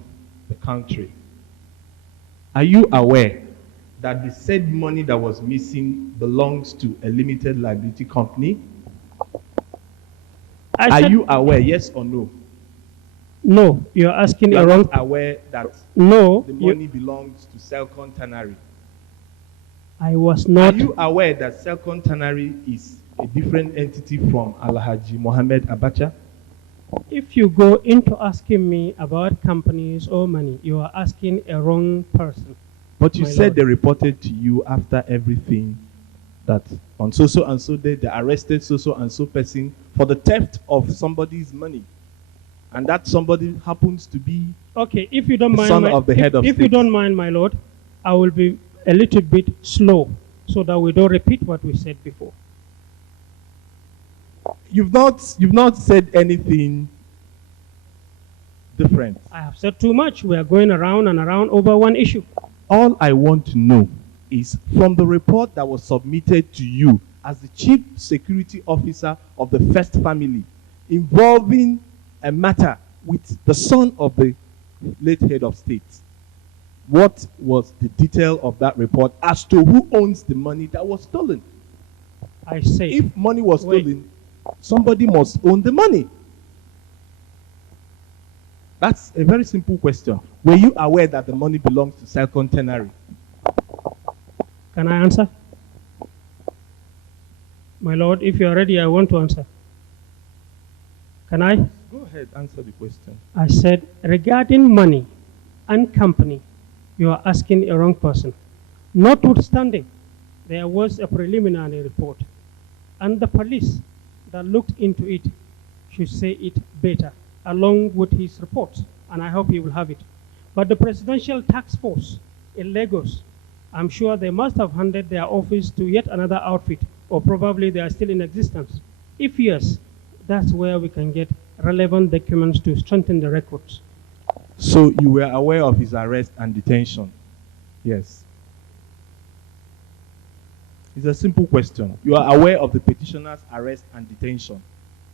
the country. Are you aware that the said money that was missing belongs to a limited liability company? Are you aware, yes or no? No, you're asking You a are wrong. not aware that No, the money belongs to Selcon Tannery. I was not. Are you aware that Selcon Tannery is a different entity from Alhaji Mohammed Abacha? If you go into asking me about companies or money, you are asking a wrong person. But you My said lord. they reported to you after everything that on so and so day they arrested so and so person for the theft of somebody's money. And that somebody happens to be Okay, if you don't the mind, son of the head of if you state. don't mind, my lord, I will be a little bit slow so that we don't repeat what we said before. You've not said anything different. I have said too much. We are going around and around over one issue. All I want to know is from the report that was submitted to you as the chief security officer of the first family involving a matter with the son of the late head of state. What was the detail of that report as to who owns the money that was stolen? I say, If money was Wait. stolen, somebody must own the money. That's a very simple question. Were you aware that the money belongs to Selcon Tannery? can I answer? My lord, if you are ready, I want to answer. Can I? Go ahead, answer the question. I said, regarding money and company, you are asking a wrong person. Notwithstanding, there was a preliminary report, and the police that looked into it should say it better, along with his reports, and I hope he will have it. But the Presidential Task Force in Lagos, I'm sure they must have handed their office to yet another outfit, or probably they are still in existence. If yes, that's where we can get relevant documents to strengthen the records. So you were aware of his arrest and detention? Yes. It's a simple question. You are aware of the petitioner's arrest and detention?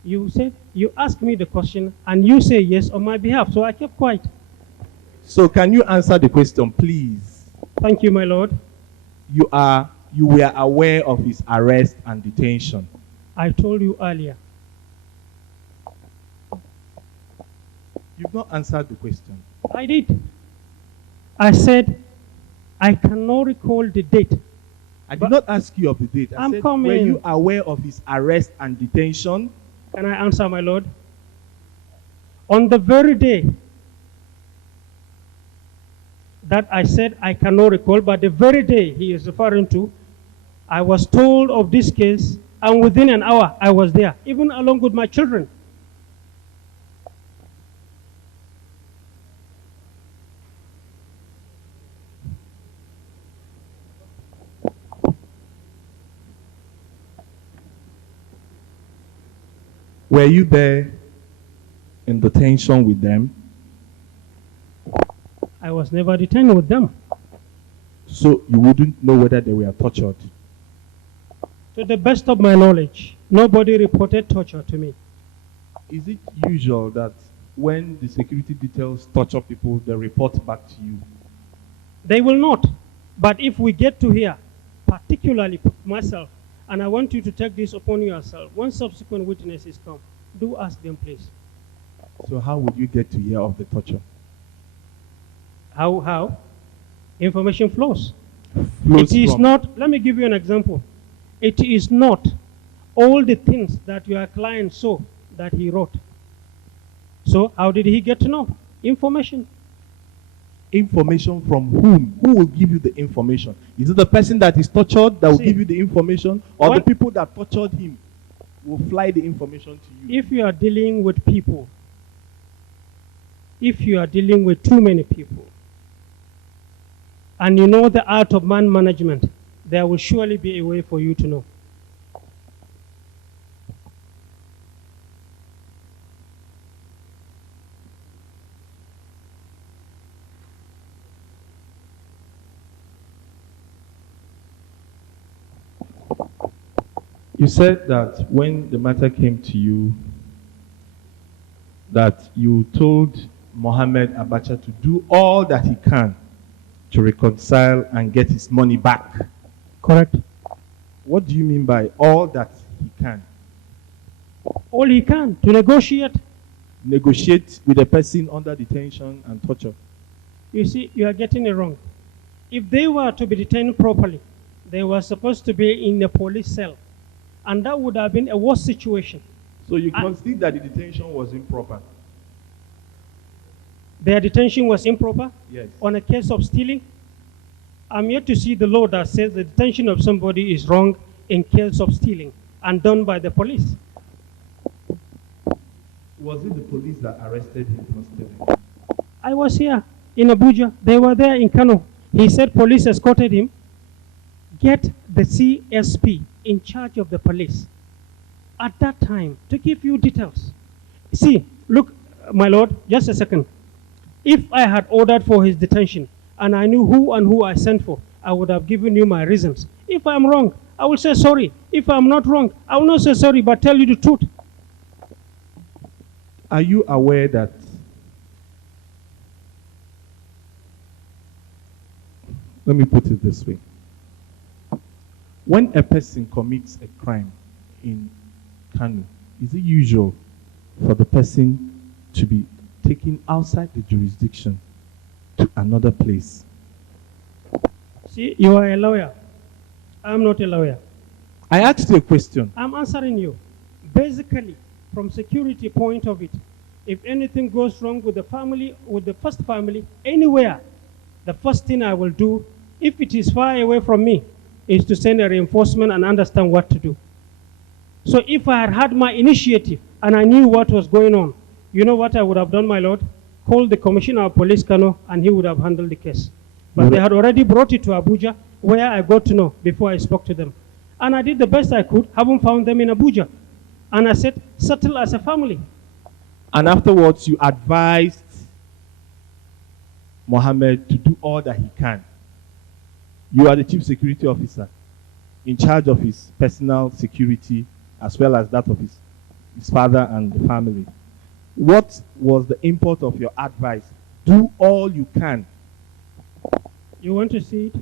You said, you asked me the question, and you say yes on my behalf, so I kept quiet. So can you answer the question, please? Thank you, my lord. You were aware of his arrest and detention? I told you earlier. You've not answered the question. I did. I said, I cannot recall the date. I did not ask you of the date. I I'm said, coming. were you aware of his arrest and detention? Can I answer, my lord? On the very day that I said I cannot recall, but the very day he is referring to, I was told of this case, and within an hour I was there, even along with my children. Were you there in detention with them? I was never detained with them. So you wouldn't know whether they were tortured? To the best of my knowledge, nobody reported torture to me. Is it usual that when the security details torture people, they report back to you? They will not. But if we get to hear, particularly myself, and I want you to take this upon yourself, when subsequent witnesses come, do ask them, please. So how would you get to hear of the torture? How? Information flows. Flows It is from- not, let me give you an example. It is not all the things that your client saw that he wrote. So how did he get to know? Information. Information from whom? Who will give you the information? Is it the person that is tortured that will See, give you the information, or the what- people that tortured him will fly the information to you? If you are dealing with people, if you are dealing with too many people, and you know the art of man management, there will surely be a way for you to know. You said that when the matter came to you, that you told Mohammed Abacha to do all that he can to reconcile and get his money back. Correct. What do you mean by all that he can? All he can to negotiate. Negotiate with a person under detention and torture. You see, you are getting it wrong. If they were to be detained properly, they were supposed to be in a police cell. And that would have been a worse situation. So you concede that the detention was improper? Their detention was improper? Yes. On a case of stealing? I'm yet to see the law that says the detention of somebody is wrong in case of stealing and done by the police. Was it the police that arrested him for stealing? I was here in Abuja. They were there in Kano. He said police escorted him. Get the CSP in charge of the police at that time to give you details. See, look, my lord, just a second. If I had ordered for his detention and I knew who I sent for, I would have given you my reasons. If I'm wrong, I will say sorry. If I'm not wrong, I will not say sorry, but tell you the truth. Are you aware that let me put it this way. When a person commits a crime in Kano, is it usual for the person to be taken outside the jurisdiction to another place? See, you are a lawyer. I'm not a lawyer. I asked you a question. I'm answering you. Basically, from security point of it, if anything goes wrong with the family, with the first family, anywhere, the first thing I will do, if it is far away from me, is to send a reinforcement and understand what to do. So if I had had my initiative and I knew what was going on, you know what I would have done, my lord? Called the commissioner of police Kano and he would have handled the case. But they had already brought it to Abuja, where I got to know before I spoke to them. And I did the best I could, haven't found them in Abuja. And I said, settle as a family. And afterwards, you advised Mohammed to do all that he can. You are the chief security officer in charge of his personal security as well as that of his father and the family. What was the import of your advice? Do all you can. You want to see it?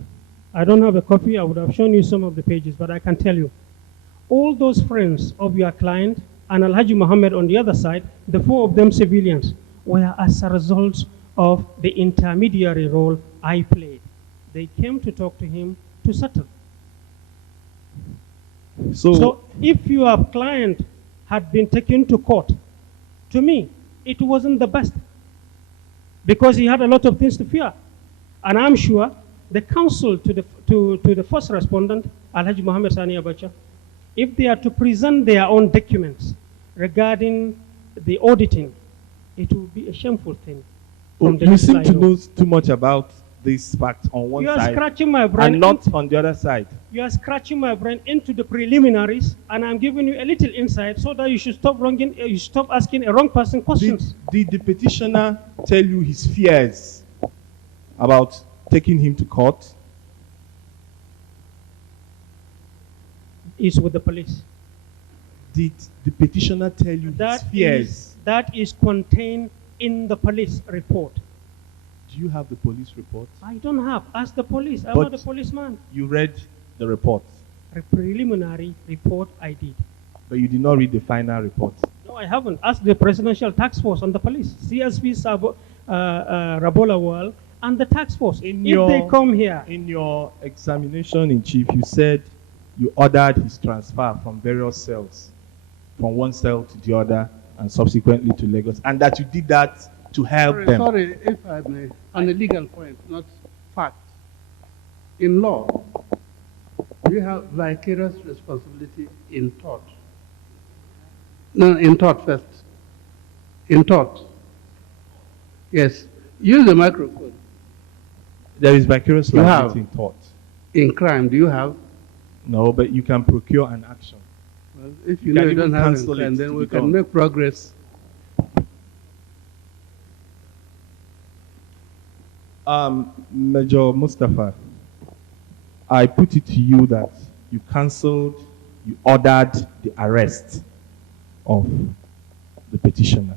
I don't have a copy. I would have shown you some of the pages, but I can tell you. All those friends of your client and Alhaji Muhammad on the other side, the four of them civilians, were as a result of the intermediary role I played. They came to talk to him to settle. So if your client had been taken to court, to me, it wasn't the best because he had a lot of things to fear. And I'm sure the counsel to the first respondent, Alhaji Muhammad Sani Abacha, if they are to present their own documents regarding the auditing, it will be a shameful thing. You seem to know too much about this fact on one You are side scratching my brain. and not on the other side. You are scratching my brain into the preliminaries, and I'm giving you a little insight so that you should stop you stop asking a wrong person questions. Did the petitioner tell you his fears about taking him to court? Is with the police. Did the petitioner tell you his fears? That is contained in the police report. Do you have the police report? I don't have. Ask the police. I'm But not a policeman. you read the report, A preliminary report I did. but you did not read the final report. No, I haven't. Ask the Presidential Task Force on the police, CSP Rabola Wall, and the task force. If they come here. In your examination in chief, you said you ordered his transfer from various cells, from one cell to the other, and subsequently to Lagos, and that you did that to help them. Sorry, if I may, on a legal point, not fact. In law, you have vicarious responsibility in tort. No, in tort first. In tort. Yes. Use the microphone. There is vicarious You liability have. in tort. In crime, do you have? No, but you can procure an action. Well, if You you know can you don't even have in cancel crime, it then to we be can done. make progress. Major Mustapha, I put it to you that you ordered the arrest of the petitioner.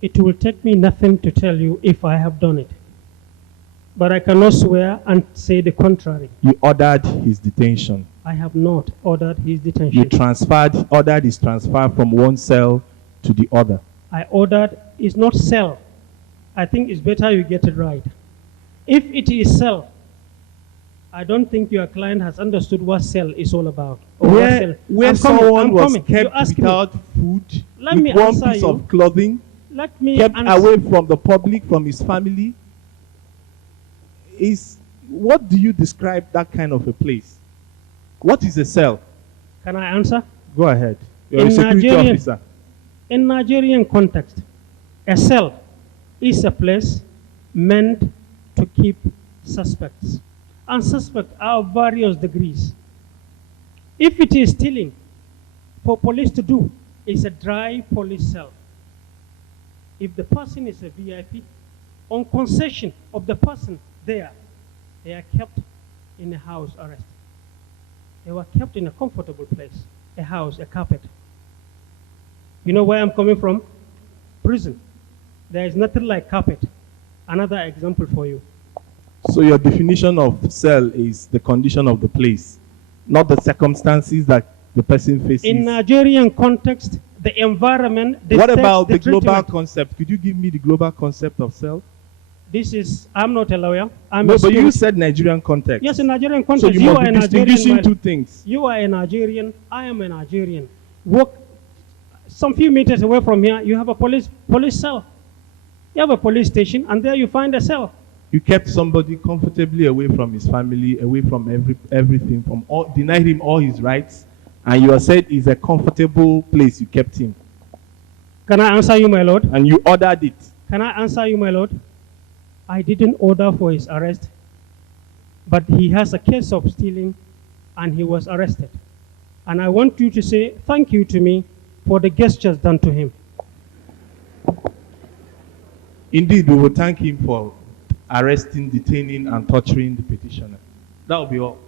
It will take me nothing to tell you if I have done it. But I cannot swear and say the contrary. You ordered his detention. I have not ordered his detention. You ordered his transfer from one cell to the other. I ordered, it's not cell. I think it's better you get it right. If it is cell, I don't think your client has understood what cell is all about. Or what cell. Where I'm coming, someone I'm was coming. You kept ask me. without food, Let me with one answer piece you. of clothing, Let me kept answer. away from the public, from his family, what do you describe that kind of a place? What is a cell? Can I answer? Go ahead. You're In a security Nigerian- officer. In Nigerian context, a cell is a place meant to keep suspects. And suspects are of various degrees. If it is stealing, for police to do, it's a dry police cell. If the person is a VIP, on concession of the person there, they are kept in a house arrest. They were kept in a comfortable place, a house, a carpet. You know where I'm coming from? Prison. There is nothing like carpet. Another example for you. So your definition of cell is the condition of the place, not the circumstances that the person faces. In Nigerian context, the environment. What about the treatment. global concept? Could you give me the global concept of cell? I'm not a lawyer. I'm No, a but you spirit. said Nigerian context. Yes, in Nigerian So context, you are must a be distinguishing Nigerian. two things. You are a Nigerian. I am a Nigerian. Walk some few meters away from here. You have a police cell. You have a police station, and there you find a cell. You kept somebody comfortably away from his family, away from everything, denied him all his rights, and you said it's a comfortable place you kept him. Can I answer you, my lord? And you ordered it. Can I answer you, my lord? I didn't order for his arrest, but he has a case of stealing, and he was arrested. And I want you to say thank you to me for the gestures done to him. Indeed, we will thank him for arresting, detaining, and torturing the petitioner. That will be all.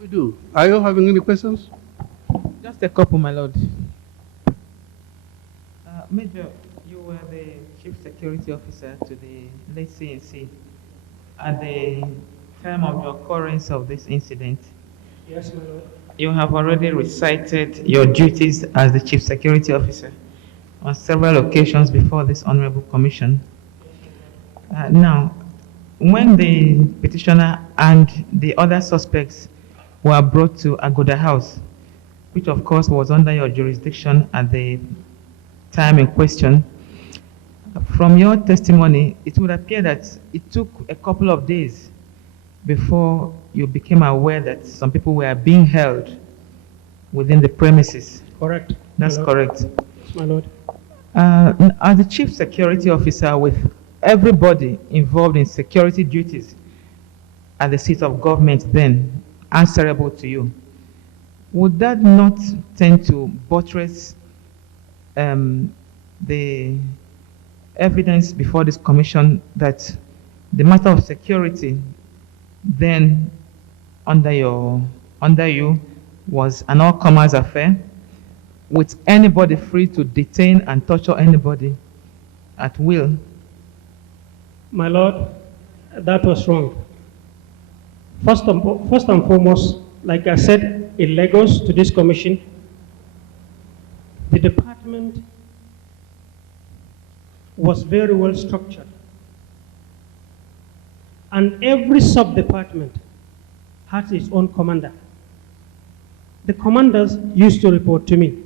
We do. Are you having any questions? Just a couple, my lord. Major, you were the chief security officer to the late CNC at the time of the occurrence of this incident. Yes, my lord. You have already recited your duties as the chief security officer on several occasions before this honorable commission. Now, when the petitioner and the other suspects were brought to Agoda House, which of course was under your jurisdiction at the time in question, from your testimony, it would appear that it took a couple of days before you became aware that some people were being held within the premises. Correct. That's my lord. correct. Yes, my lord. As the chief security officer with everybody involved in security duties at the seat of government then answerable to you, would that not tend to buttress the evidence before this commission that the matter of security then under you was an all-comers affair, with anybody free to detain and torture anybody at will? My Lord, that was wrong. First and foremost, like I said in Lagos to this commission, the department was very well structured. And every sub-department had its own commander. The commanders used to report to me.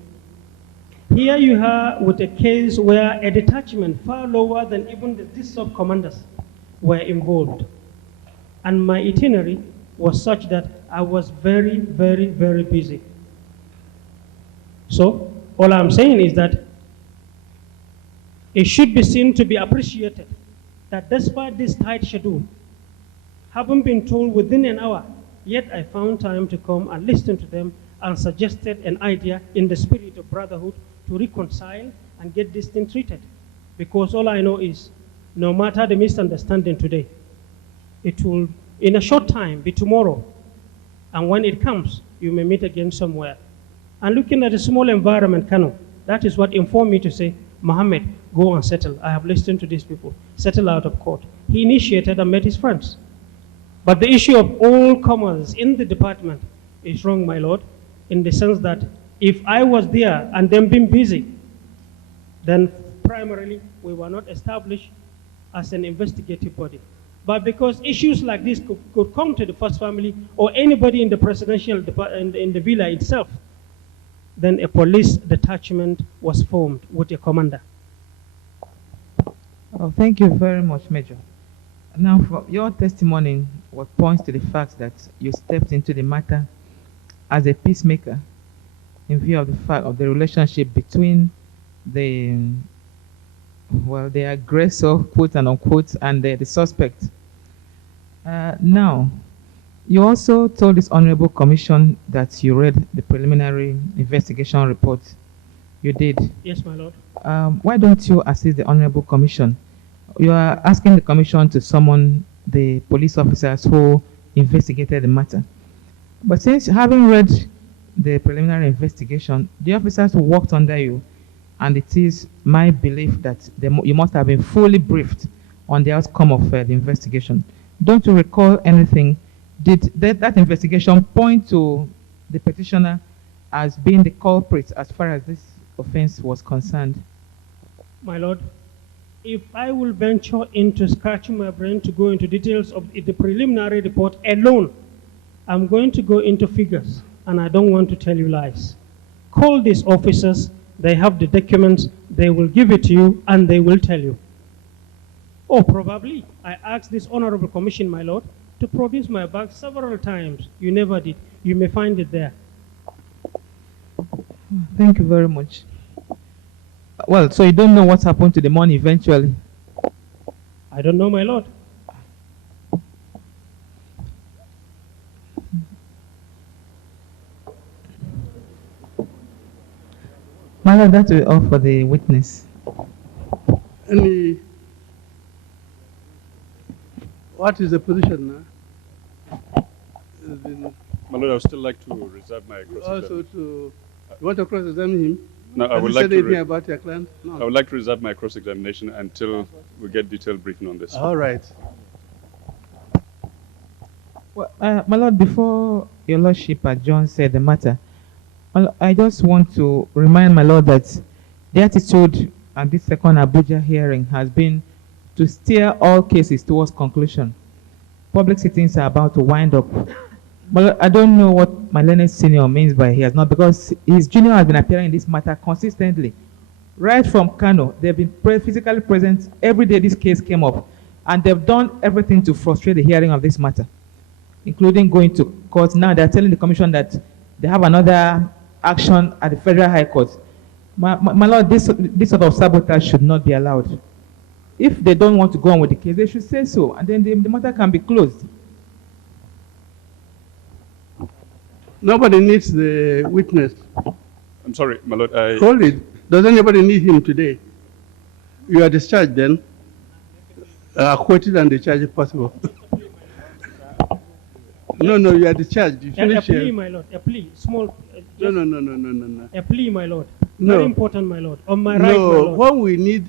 Here you are with a case where a detachment far lower than even these sub-commanders were involved. And my itinerary was such that I was very, very, very busy. So, all I'm saying is that it should be seen to be appreciated that despite this tight schedule, having been told within an hour, yet I found time to come and listen to them and suggested an idea in the spirit of brotherhood to reconcile and get this thing treated. Because all I know is, no matter the misunderstanding today, it will, in a short time, be tomorrow. And when it comes, you may meet again somewhere. And looking at a small environment, Kano, that is what informed me to say, Mohammed, go and settle. I have listened to these people. Settle out of court. He initiated and met his friends. But the issue of all comers in the department is wrong, my Lord, in the sense that if I was there and them being busy, then primarily we were not established as an investigative body. But because issues like this could come to the first family or anybody in the presidential in the villa itself, then a police detachment was formed with a commander. Oh, thank you very much, Major. Now, for your testimony, what points to the fact that you stepped into the matter as a peacemaker in view of the fact of the relationship between the aggressor, quote and unquote, and the suspect. Now, you also told this honorable commission that you read the preliminary investigation report. You did. Yes, my Lord. Why don't you assist the honorable commission? You are asking the commission to summon the police officers who investigated the matter. But since having read the preliminary investigation, the officers who worked under you, and it is my belief that you must have been fully briefed on the outcome of the investigation. Don't you recall anything? Did that investigation point to the petitioner as being the culprit as far as this offense was concerned? My Lord, if I will venture into scratching my brain to go into details of the preliminary report alone, I'm going to go into figures, and I don't want to tell you lies. Call these officers, they have the documents, they will give it to you, and they will tell you. Or probably, I asked this honorable commission, my Lord, to produce my bag several times. You never did. You may find it there. Thank you very much. Well, so you don't know what happened to the money eventually? I don't know, my Lord. My Lord, that will all for the witness. What is the position now? My Lord, I would still like to reserve my Also, you want to cross-examine him? No, I Has would he like said to. anything about your client? No. I would like to reserve my cross-examination until we get detailed briefing on this. All right. Well, my Lord, before your Lordship John said the matter, I just want to remind my Lord that the attitude at this second Abuja hearing has been to steer all cases towards conclusion. Public sittings are about to wind up. But I don't know what my learned senior means by he has not, because his junior has been appearing in this matter consistently. Right from Kano, they've been physically present every day this case came up, and they've done everything to frustrate the hearing of this matter, including going to court. Now they're telling the commission that they have another action at the Federal High Court. My lord, this sort of sabotage should not be allowed. If they don't want to go on with the case, they should say so, and then the matter can be closed. Nobody needs the witness. I'm sorry, my lord. Hold it. Does anybody need him today? You are discharged then? Acquitted and discharged if possible. No, you are discharged. You A finish plea, here. my lord. A plea. Small. No. A plea, my lord. No. Very important, my lord. On my right, my No, lord. when we need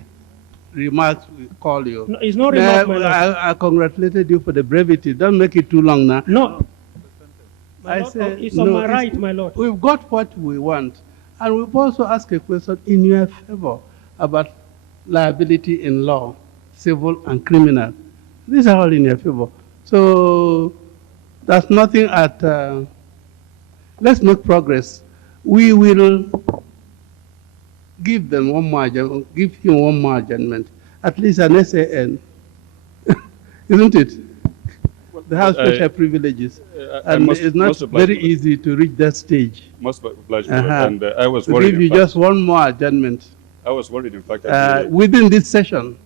remarks, we call you. No, it's no remark, my lord. I congratulated you for the brevity. Don't make it too long now. No. My I lord, say, it's on no, my it's- right, my lord. We've got what we want. And we've also asked a question in your favor about liability in law, civil and criminal. These are all in your favor. So there's nothing at, let's make progress. We will give them one more adjournment, give him one more adjournment, at least an SAN, isn't it? They have special privileges, and it's not very easy to reach that stage. Most obliged, my lord. And I was To worried. give you just one more adjournment I was worried, in fact. within this session,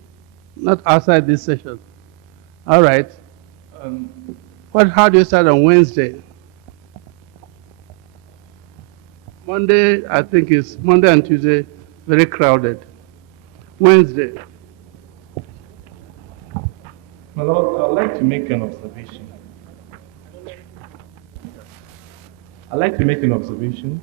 not outside this session. All right. How do you start on Wednesday? Monday, I think is Monday and Tuesday, very crowded. Wednesday. My lord, I'd like to make an observation. I'd like to make an observation.